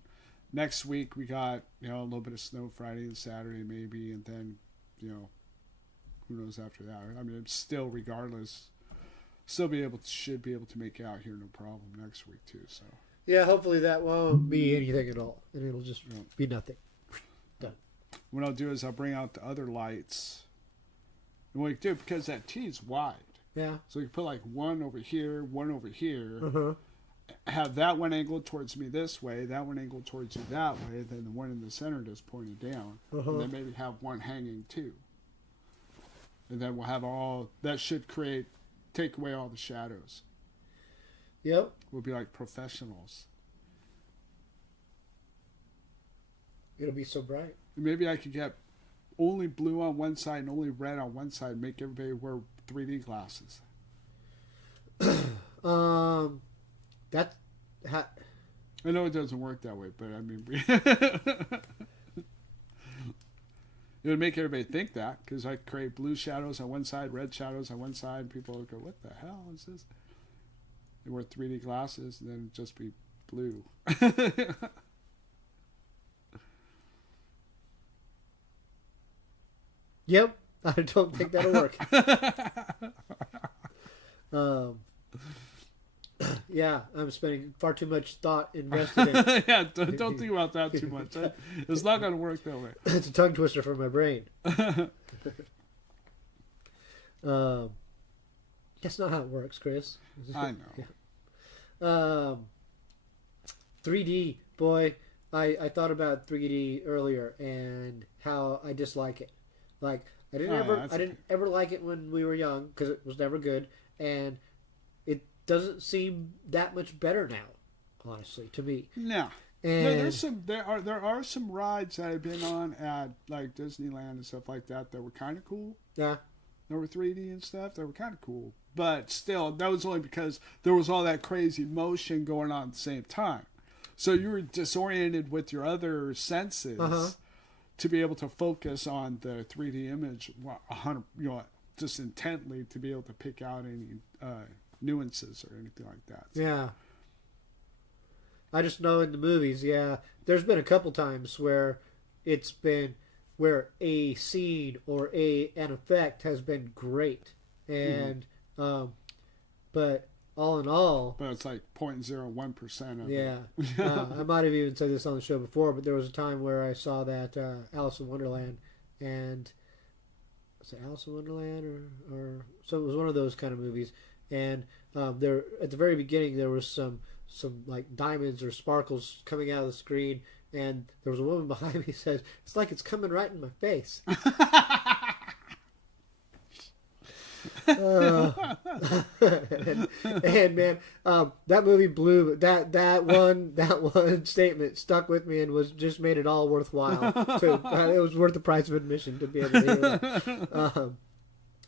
next week we got, a little bit of snow Friday and Saturday maybe, and then, who knows after that. I mean, it's still, regardless, should be able to make it out here no problem next week too, so. Yeah, hopefully that won't be anything at all, and it'll just be nothing. Done. What I'll do is I'll bring out the other lights. And what you do, because that T is wide. Yeah. So you put like one over here, have that one angled towards me this way, that one angled towards you that way, then the one in the center just pointed down. And then maybe have one hanging too. And then we'll have that should take away all the shadows. Yep. We'll be like professionals. It'll be so bright. Maybe I could get only blue on one side and only red on one side, make everybody wear 3D glasses. I know it doesn't work that way, but I mean, it would make everybody think that, because I create blue shadows on one side, red shadows on one side, and people would go, what the hell is this? They wear 3D glasses, and then it'd just be blue. Yep, I don't think that'll work. Yeah, I'm spending far too much thought invested in. Yeah, don't think about that too much. It's not going to work that way. It's a tongue twister for my brain. That's not how it works, Chris. I Yeah. know. 3D, boy, I thought about 3D earlier and how I dislike it. Like I didn't ever like it when we were young because it was never good, and it doesn't seem that much better now, honestly, to me. No. And there are some rides that I've been on at like Disneyland and stuff like that were kind of cool. Yeah. There were 3D and stuff that were kind of cool, but still, that was only because there was all that crazy motion going on at the same time. So you were disoriented with your other senses to be able to focus on the 3D image 100, just intently to be able to pick out any nuances or anything like that. So. Yeah. I just know in the movies, there's been a couple times where it's been where a scene or an effect has been great, and but all in all, but it's like 0.01% of yeah. it. I might have even said this on the show before, but there was a time where I saw that Alice in Wonderland, and was it Alice in Wonderland or so it was one of those kind of movies, and there at the very beginning there was some like diamonds or sparkles coming out of the screen, and there was a woman behind me who said, "It's like it's coming right in my face." And man, that movie blew. That one statement stuck with me and was just made it all worthwhile. So it was worth the price of admission to be able to hear that.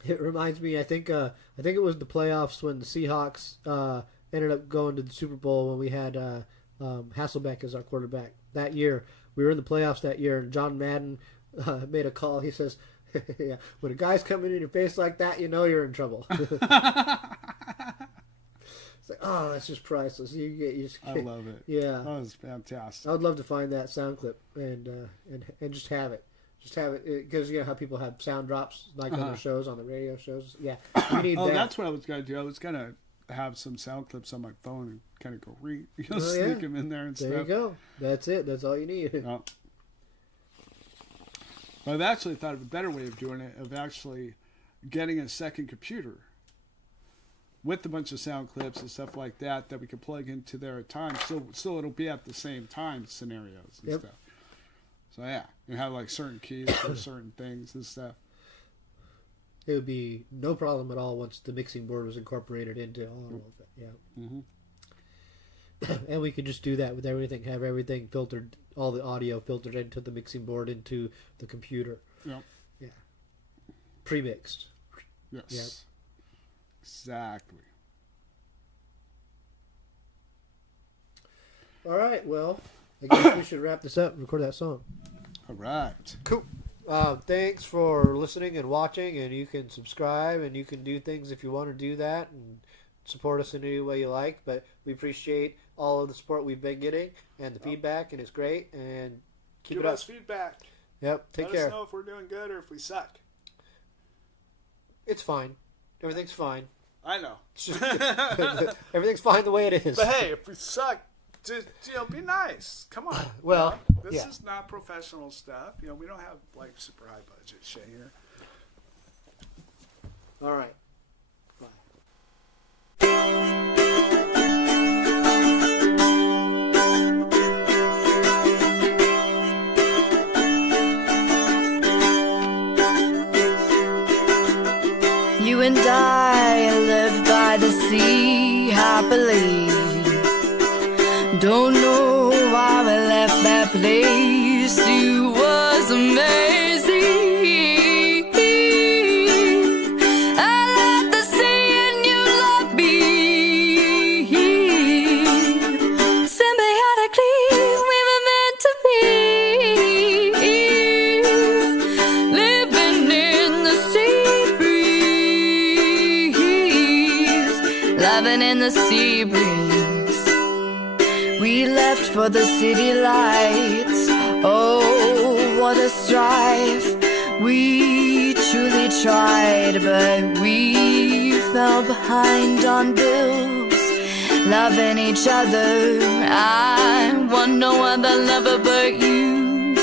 It reminds me. I think it was the playoffs when the Seahawks ended up going to the Super Bowl when we had Hasselbeck as our quarterback that year. We were in the playoffs that year, and John Madden made a call. He says, "Yeah, when a guy's coming in your face like that, you know you're in trouble." It's like, oh, that's just priceless. I love it. Yeah, that was fantastic. I would love to find that sound clip and just have it. Just have it, because you know how people have sound drops like on their shows, on the radio shows. Yeah, we need that. That's what I was gonna do. I was gonna have some sound clips on my phone and kind of go sneak them in there and stuff. There you go. That's it. That's all you need. Oh. But I've actually thought of a better way of doing it, of actually getting a second computer with a bunch of sound clips and stuff like that we can plug into there at times, so it'll be at the same time scenarios and stuff. So yeah, you have like certain keys for certain things and stuff. It would be no problem at all once the mixing board was incorporated into all of it. Yeah. Mm-hmm. And we could just do that with everything. Have everything filtered, all the audio filtered into the mixing board, into the computer. Yep. Yeah. Pre-mixed. Yes. Yep. Exactly. All right. Well, I guess we should wrap this up and record that song. All right. Cool. Thanks for listening and watching, and you can subscribe and you can do things if you want to do that and support us in any way you like, but we appreciate all of the support we've been getting and the feedback, and it's great, and keep Give it up. us feedback. Yep, take care. Let us know if we're doing good or if we suck. It's fine. Everything's fine. I know. It's just, everything's fine the way it is. But hey, if we suck, just be nice. Come on. Well, this is not professional stuff. We don't have like super high budget shit here. All right. Bye. You and I live by the sea happily. Don't know why we left that place. You was amazing. I love the sea and you love me. Symbiotically, we were meant to be. Living in the sea breeze. Loving in the sea breeze. We left for the city lights. Oh, what a strife. We truly tried, but we fell behind on bills. Loving each other. I want no other lover but you.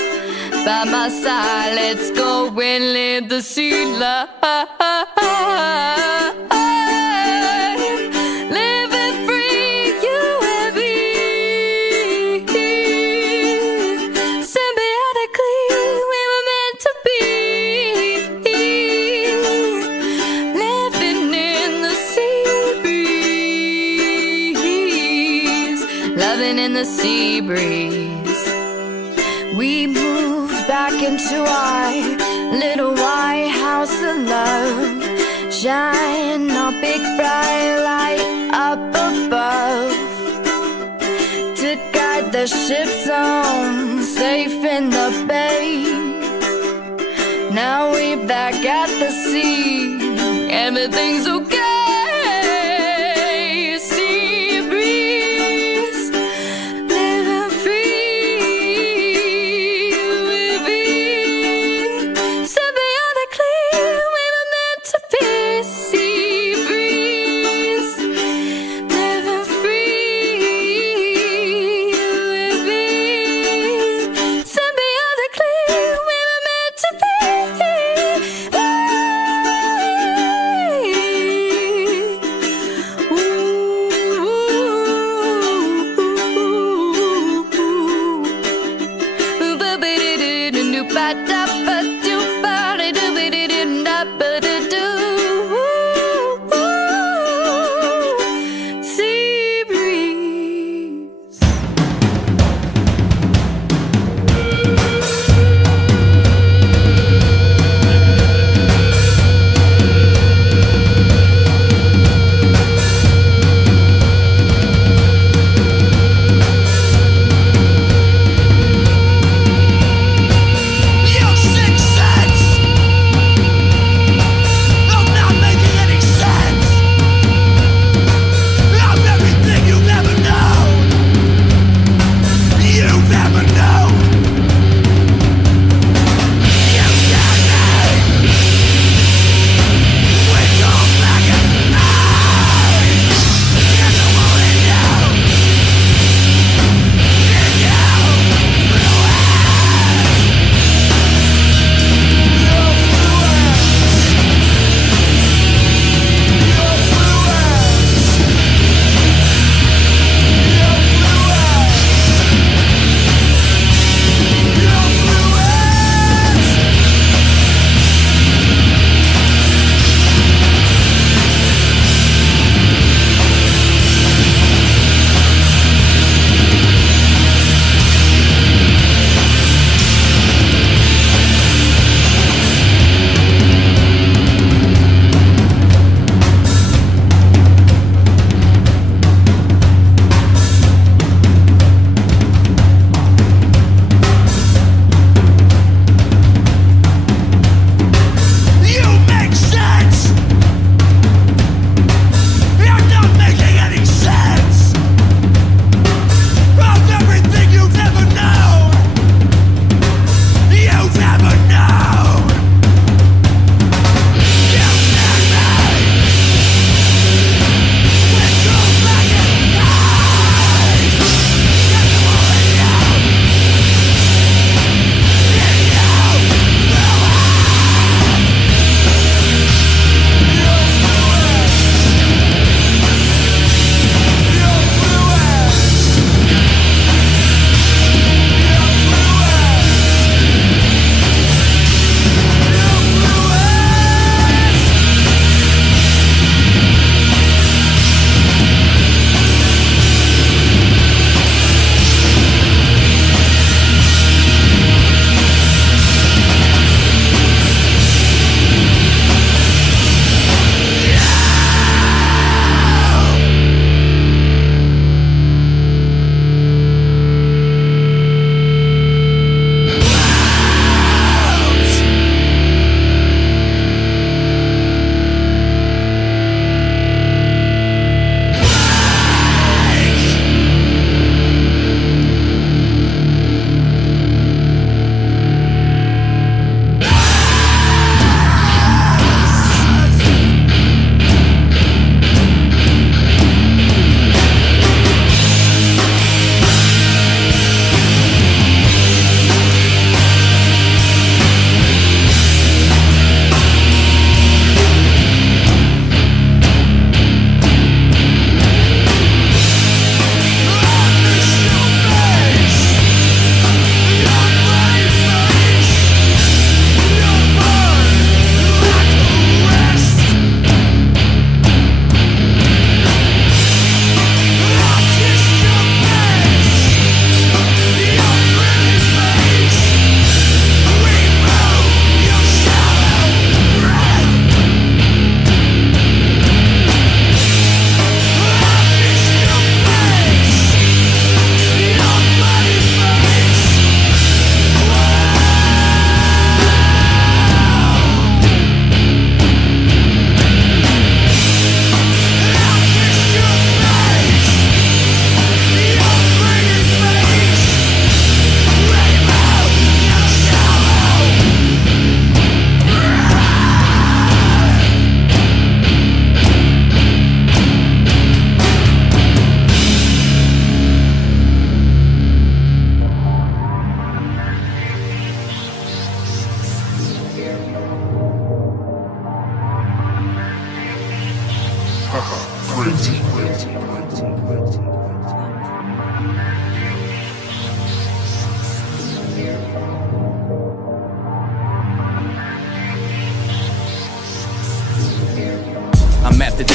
By my side, let's go and live the sea life. In the sea breeze, we moved back into our little white house of love. Shine a big bright light up above to guide the ships on safe in the bay. Now we back at the sea. everything's okay. Sea breeze, living free with me. Symbiotically, we were meant to be. Sea breeze, living free with me. Symbiotically, we were meant to be. Sea breeze.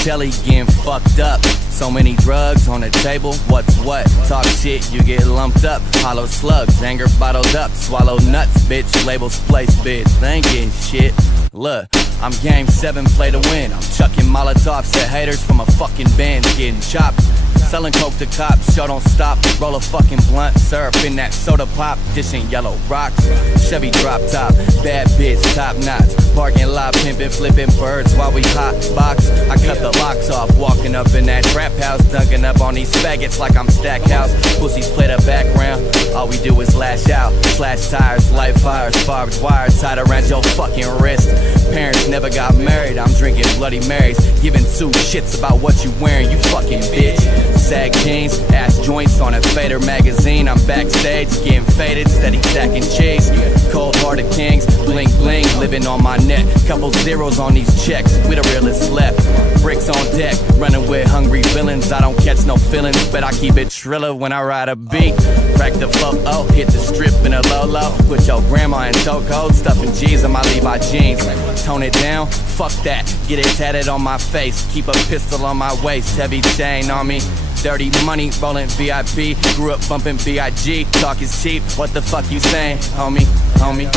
telly getting fucked up. So many drugs on the table, what's what? Talk shit, you get lumped up. Hollow slugs, anger bottled up. Swallow nuts, bitch, labels place, bitch. Thinking shit. Look, I'm game 7, play to win. I'm chucking Molotovs at haters from a fucking band, getting chopped. Selling coke to cops, show don't stop. Roll a fucking blunt, syrup in that soda pop. Dishing yellow rocks, Chevy drop top. Bad bitch, top notch. Parking lot, pimping, flipping birds while we hot box. I cut the locks off, walking up in that trap house. Dunking up on these faggots like I'm Stackhouse. Pussies play the background, all we do is lash out. Slash tires, light fires, barbed wire tied around your fucking wrist. Parents never got married, I'm drinking Bloody Marys. Giving 2 shits about what you wearing, you fucking bitch. Sag jeans, ass joints on a fader magazine. I'm backstage, getting faded, steady stacking cheese. Cold-hearted kings, bling bling, living on my neck. Couple zeros on these checks, we the realest left. Bricks on deck, running with hungry villains. I don't catch no feelings, but I keep it triller when I ride a beat. Crack the flow, hit the strip in a low-low. Put your grandma in chokehold, stuffing G's in my Levi jeans. Tone it down, fuck that, get it tatted on my face. Keep a pistol on my waist, heavy chain on me. Dirty money, rolling VIP. Grew up bumping B.I.G. Talk is cheap. What the fuck you saying, homie? Homie,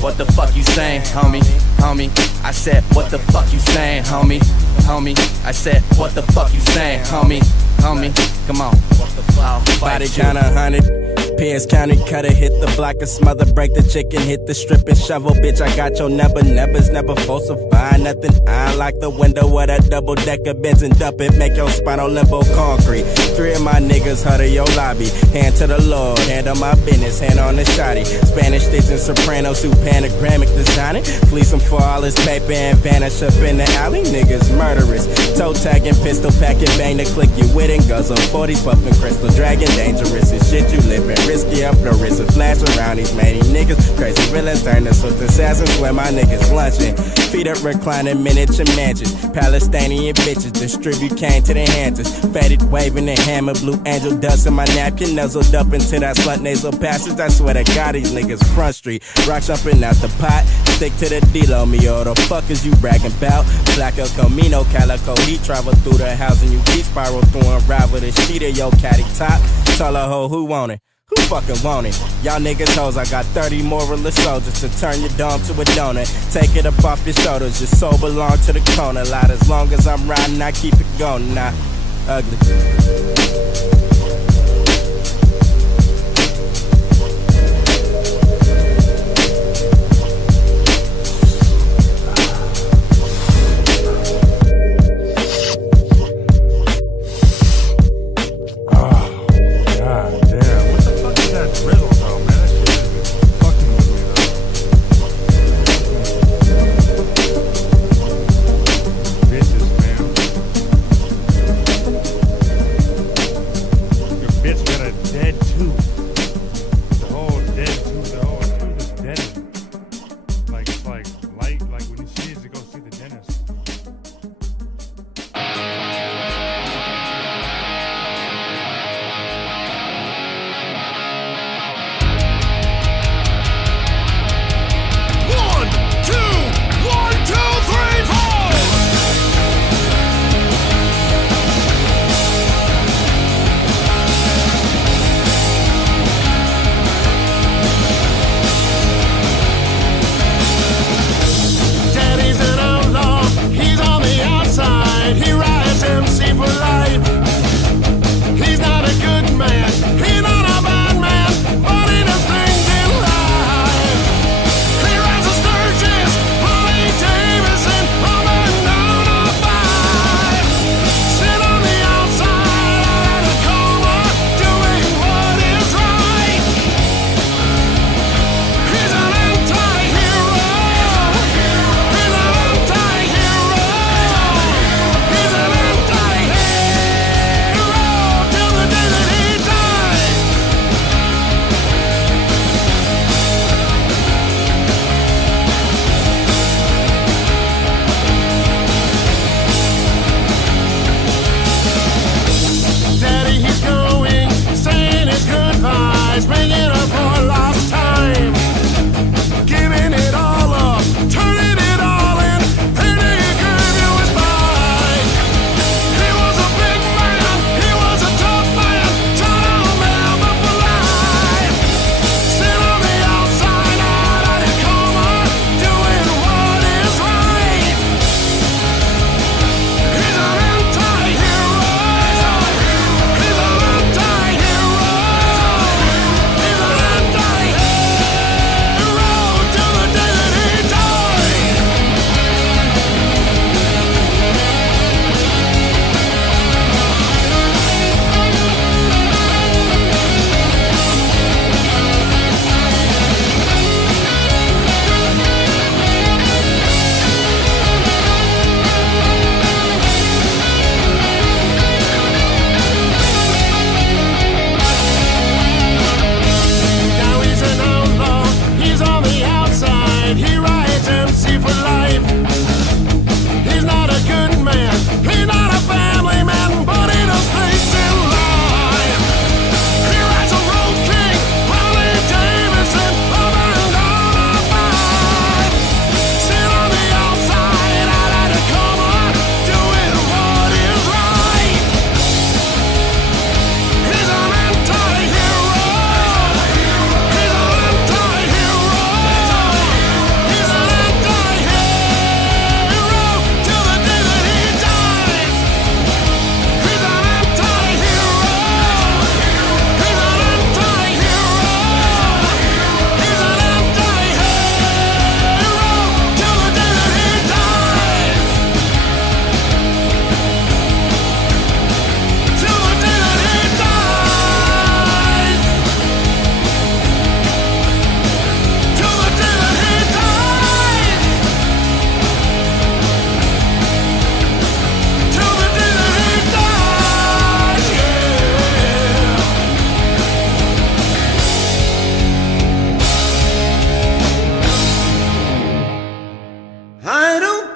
What the fuck you saying, homie? Homie, I said, what the fuck you saying, homie? Homie, I said, what the fuck you saying, homie? Homie, come on. Body count 100. Pierce County cutter, hit the block and smother, break the chicken, hit the strip and shovel. Bitch, I got your number, nevers, never falsify nothing. I like the window of that double-decker Benz and dump it, make your spinal limbo concrete. 3 of my niggas huddle your lobby. Hand to the Lord, hand on my business, hand on the shotty. Spanish stitching Sopranos who panagrammic designing. Fleece him for all his paper and vanish up in the alley. Niggas murderous, toe tagging, pistol packing, bang the click you with and guzzle. 40s puffing, crystal dragon, dangerous as shit you living. Risky up the wrist and flash around these many niggas. Crazy villains turn us with assassins where my niggas lunching. Feet up reclining miniature mansions. Palestinian bitches distribute cane to the Hamptons. Faded waving the hammer, blue angel dust in my napkin. Nuzzled up into that slut nasal passage. I swear to God these niggas front street. Rock jumping out the pot. Stick to the D-Lo, me or the fuck is you bragging about? Black El Camino, Calico, he travel through the house and you keep spiral through and rival the sheet of your caddy top. Tell a hoe who want it. Who fucking want it? Y'all niggas hoes, I got 30 moralist soldiers to turn your dome to a donut. Take it up off your shoulders, your soul belong to the corner lot. As long as I'm riding, I keep it going. Nah, ugly.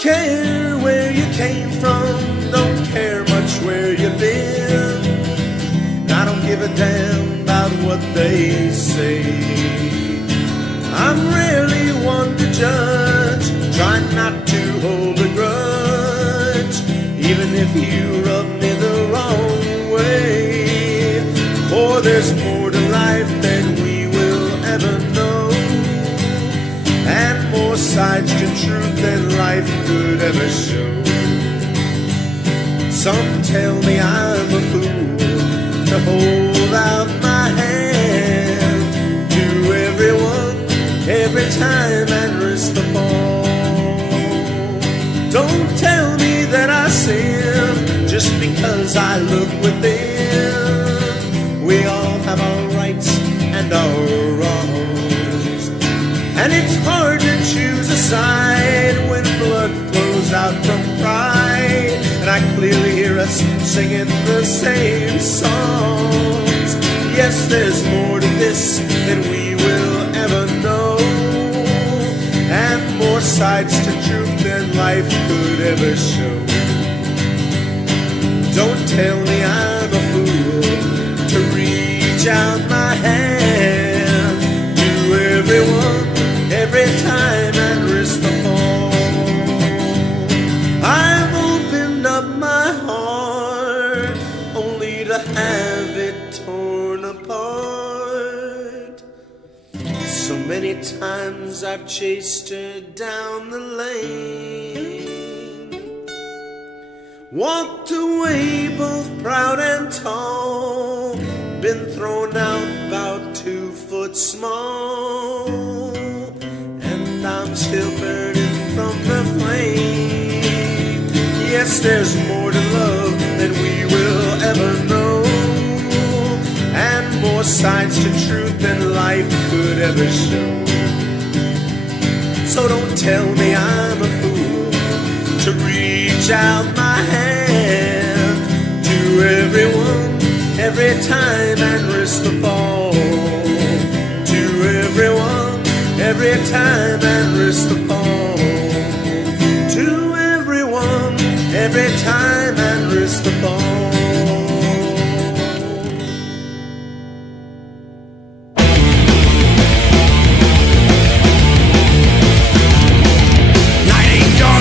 care where you came from, don't care much where you've been. I don't give a damn about what they say. I'm rarely one to judge, try not to hold a grudge, even if you rub me the wrong way. For there's more to life than we will ever know, and more sides to truth than life could ever show. Some tell me I'm a fool to hold out my hand to everyone, every time, and risk the fall. Don't tell me that I sin just because I look within. We all have our rights and our wrongs, and it's hard to choose a side when blood flows out from pride. And I clearly hear us singing the same songs. Yes, there's more to this than we will ever know, and more sides to truth than life could ever show. Don't tell me I'm a fool to reach out my hand to everyone, every time, and risk the fall. I've opened up my heart only to have it torn apart. So many times I've chased her down the lane, walked away both proud and tall, been thrown out about 2 foot small, and I'm still burning from the flame. Yes, there's more to love than we will ever know, and more sides to truth than life could ever show. So don't tell me I'm a fool to reach out my hand to everyone, every time, and risk the fall. To everyone, every time, and risk the fall. To everyone, every time, and risk the fall.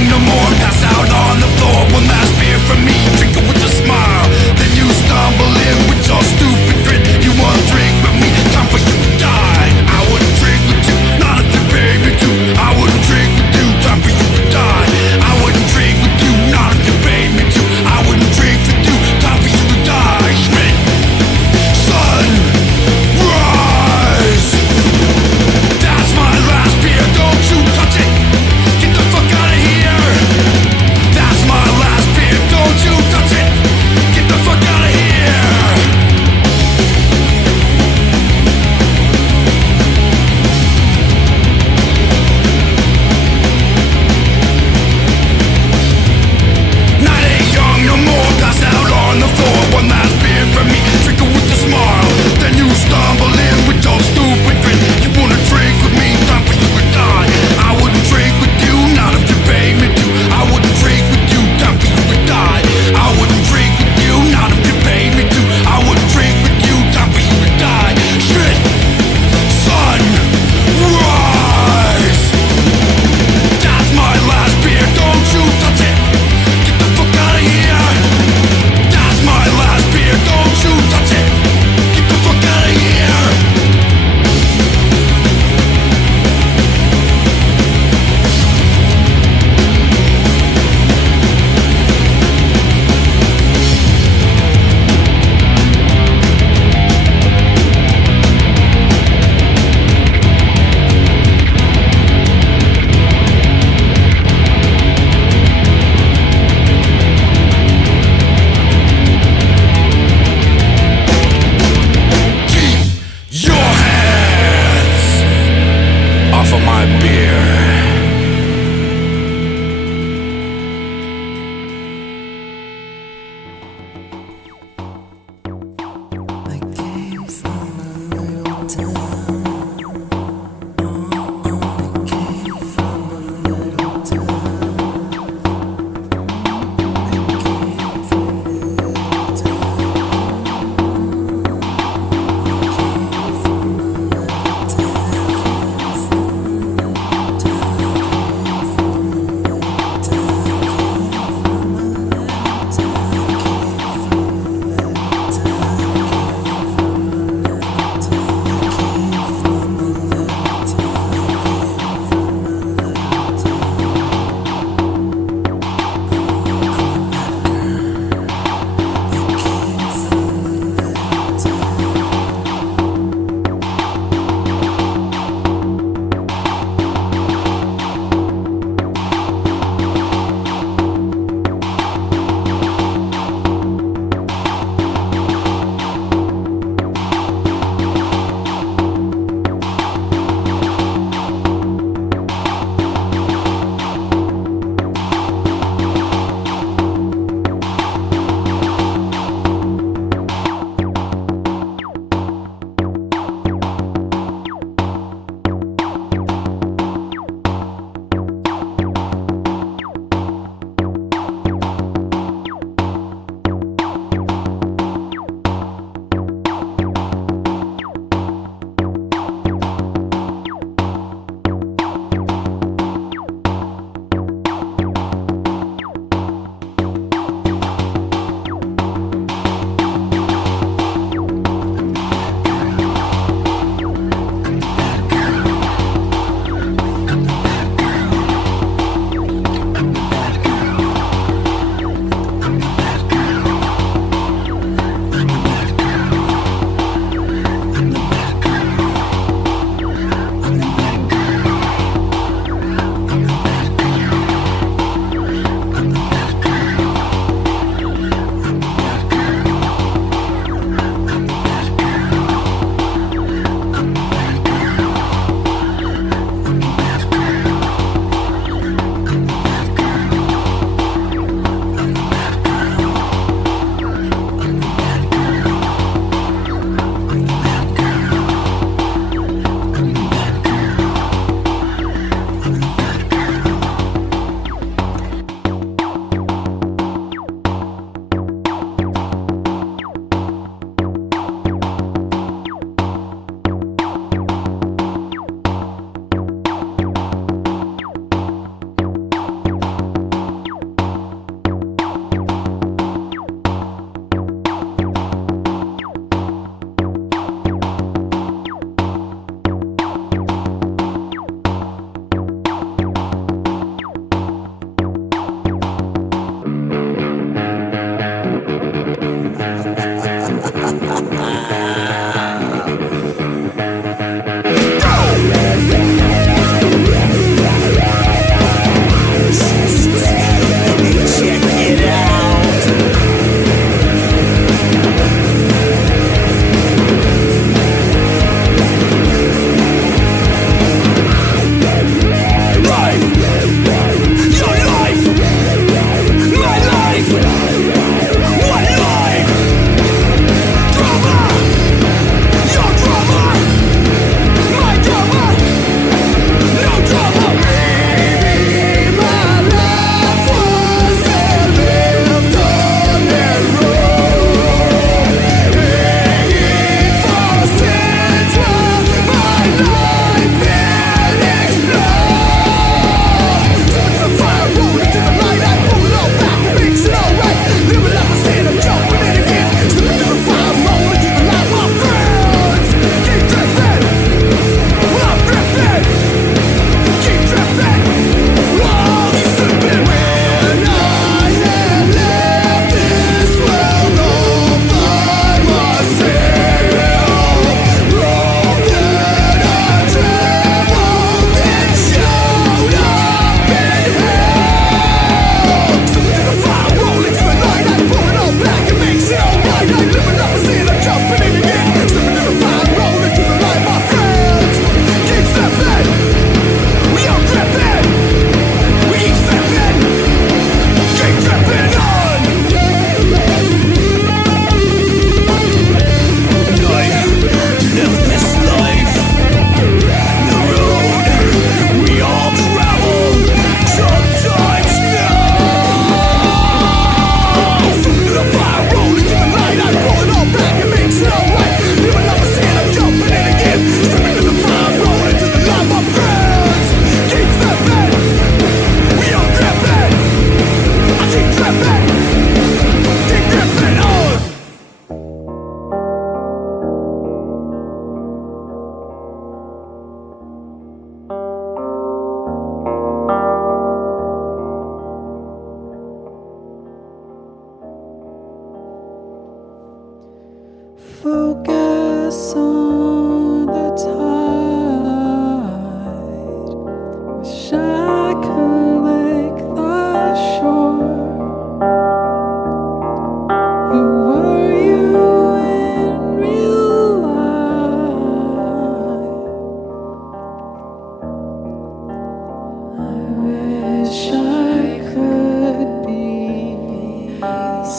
No more, pass out on the floor. One last beer from me, drink it with a smile. Then you stumble in with your stupid grin. You want to drink with me, time for you to die. I wouldn't drink with you, not if you pay me to. I wouldn't drink with you, time for you to die. I wouldn't drink with you, not if you pay me to. I wouldn't drink with you, time for you to die. Schmidt, sun, rise. That's my last beer, don't you touch it. Get the fuck out of here. That's my last beer, don't you touch it. Get the fuck out of here. 9 ain't young no more, pass out on the floor. One last beer from me, drink it with a smile. Then you stumble in with your stupid grin. You wanna drink with me, time for you to die. I wouldn't drink with you, not if you pay me to. I wouldn't drink with you, time for you to die. I wouldn't drink with you, not if you pay me to. I wouldn't drink with you, time for you to die. Schmidt, sun, rise. That's my last beer, don't you touch it. Get the fuck out of here. That's my last beer, don't you touch it. Get the fuck out of here. Keep your hands off of my beer. I came from a little town. I came from a little town.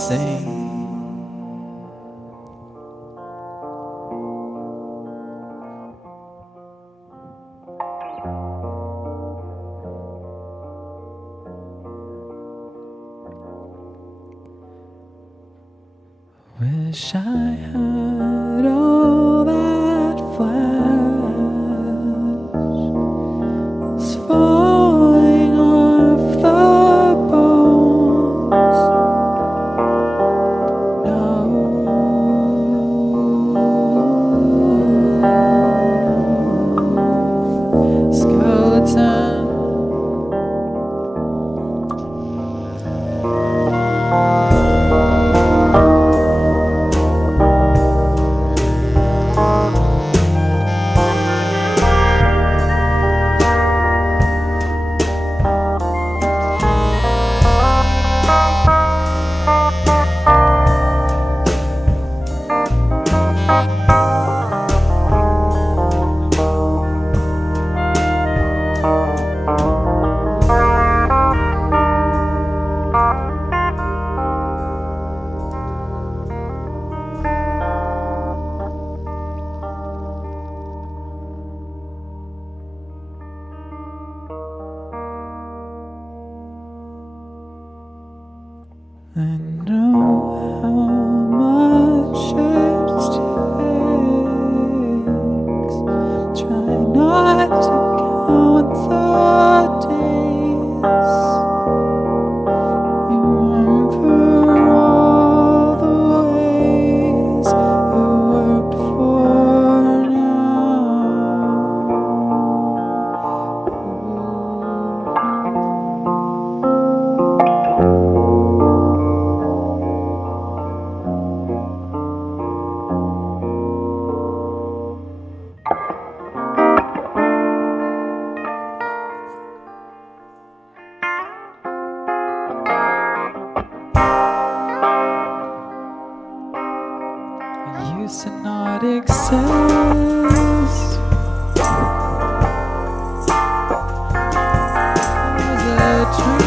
same. Wish I had all that flesh is falling off the bones. No skeleton. I know how much it takes. Try not to count the days. Remember all the ways it worked for I used to not exist. I was a dream.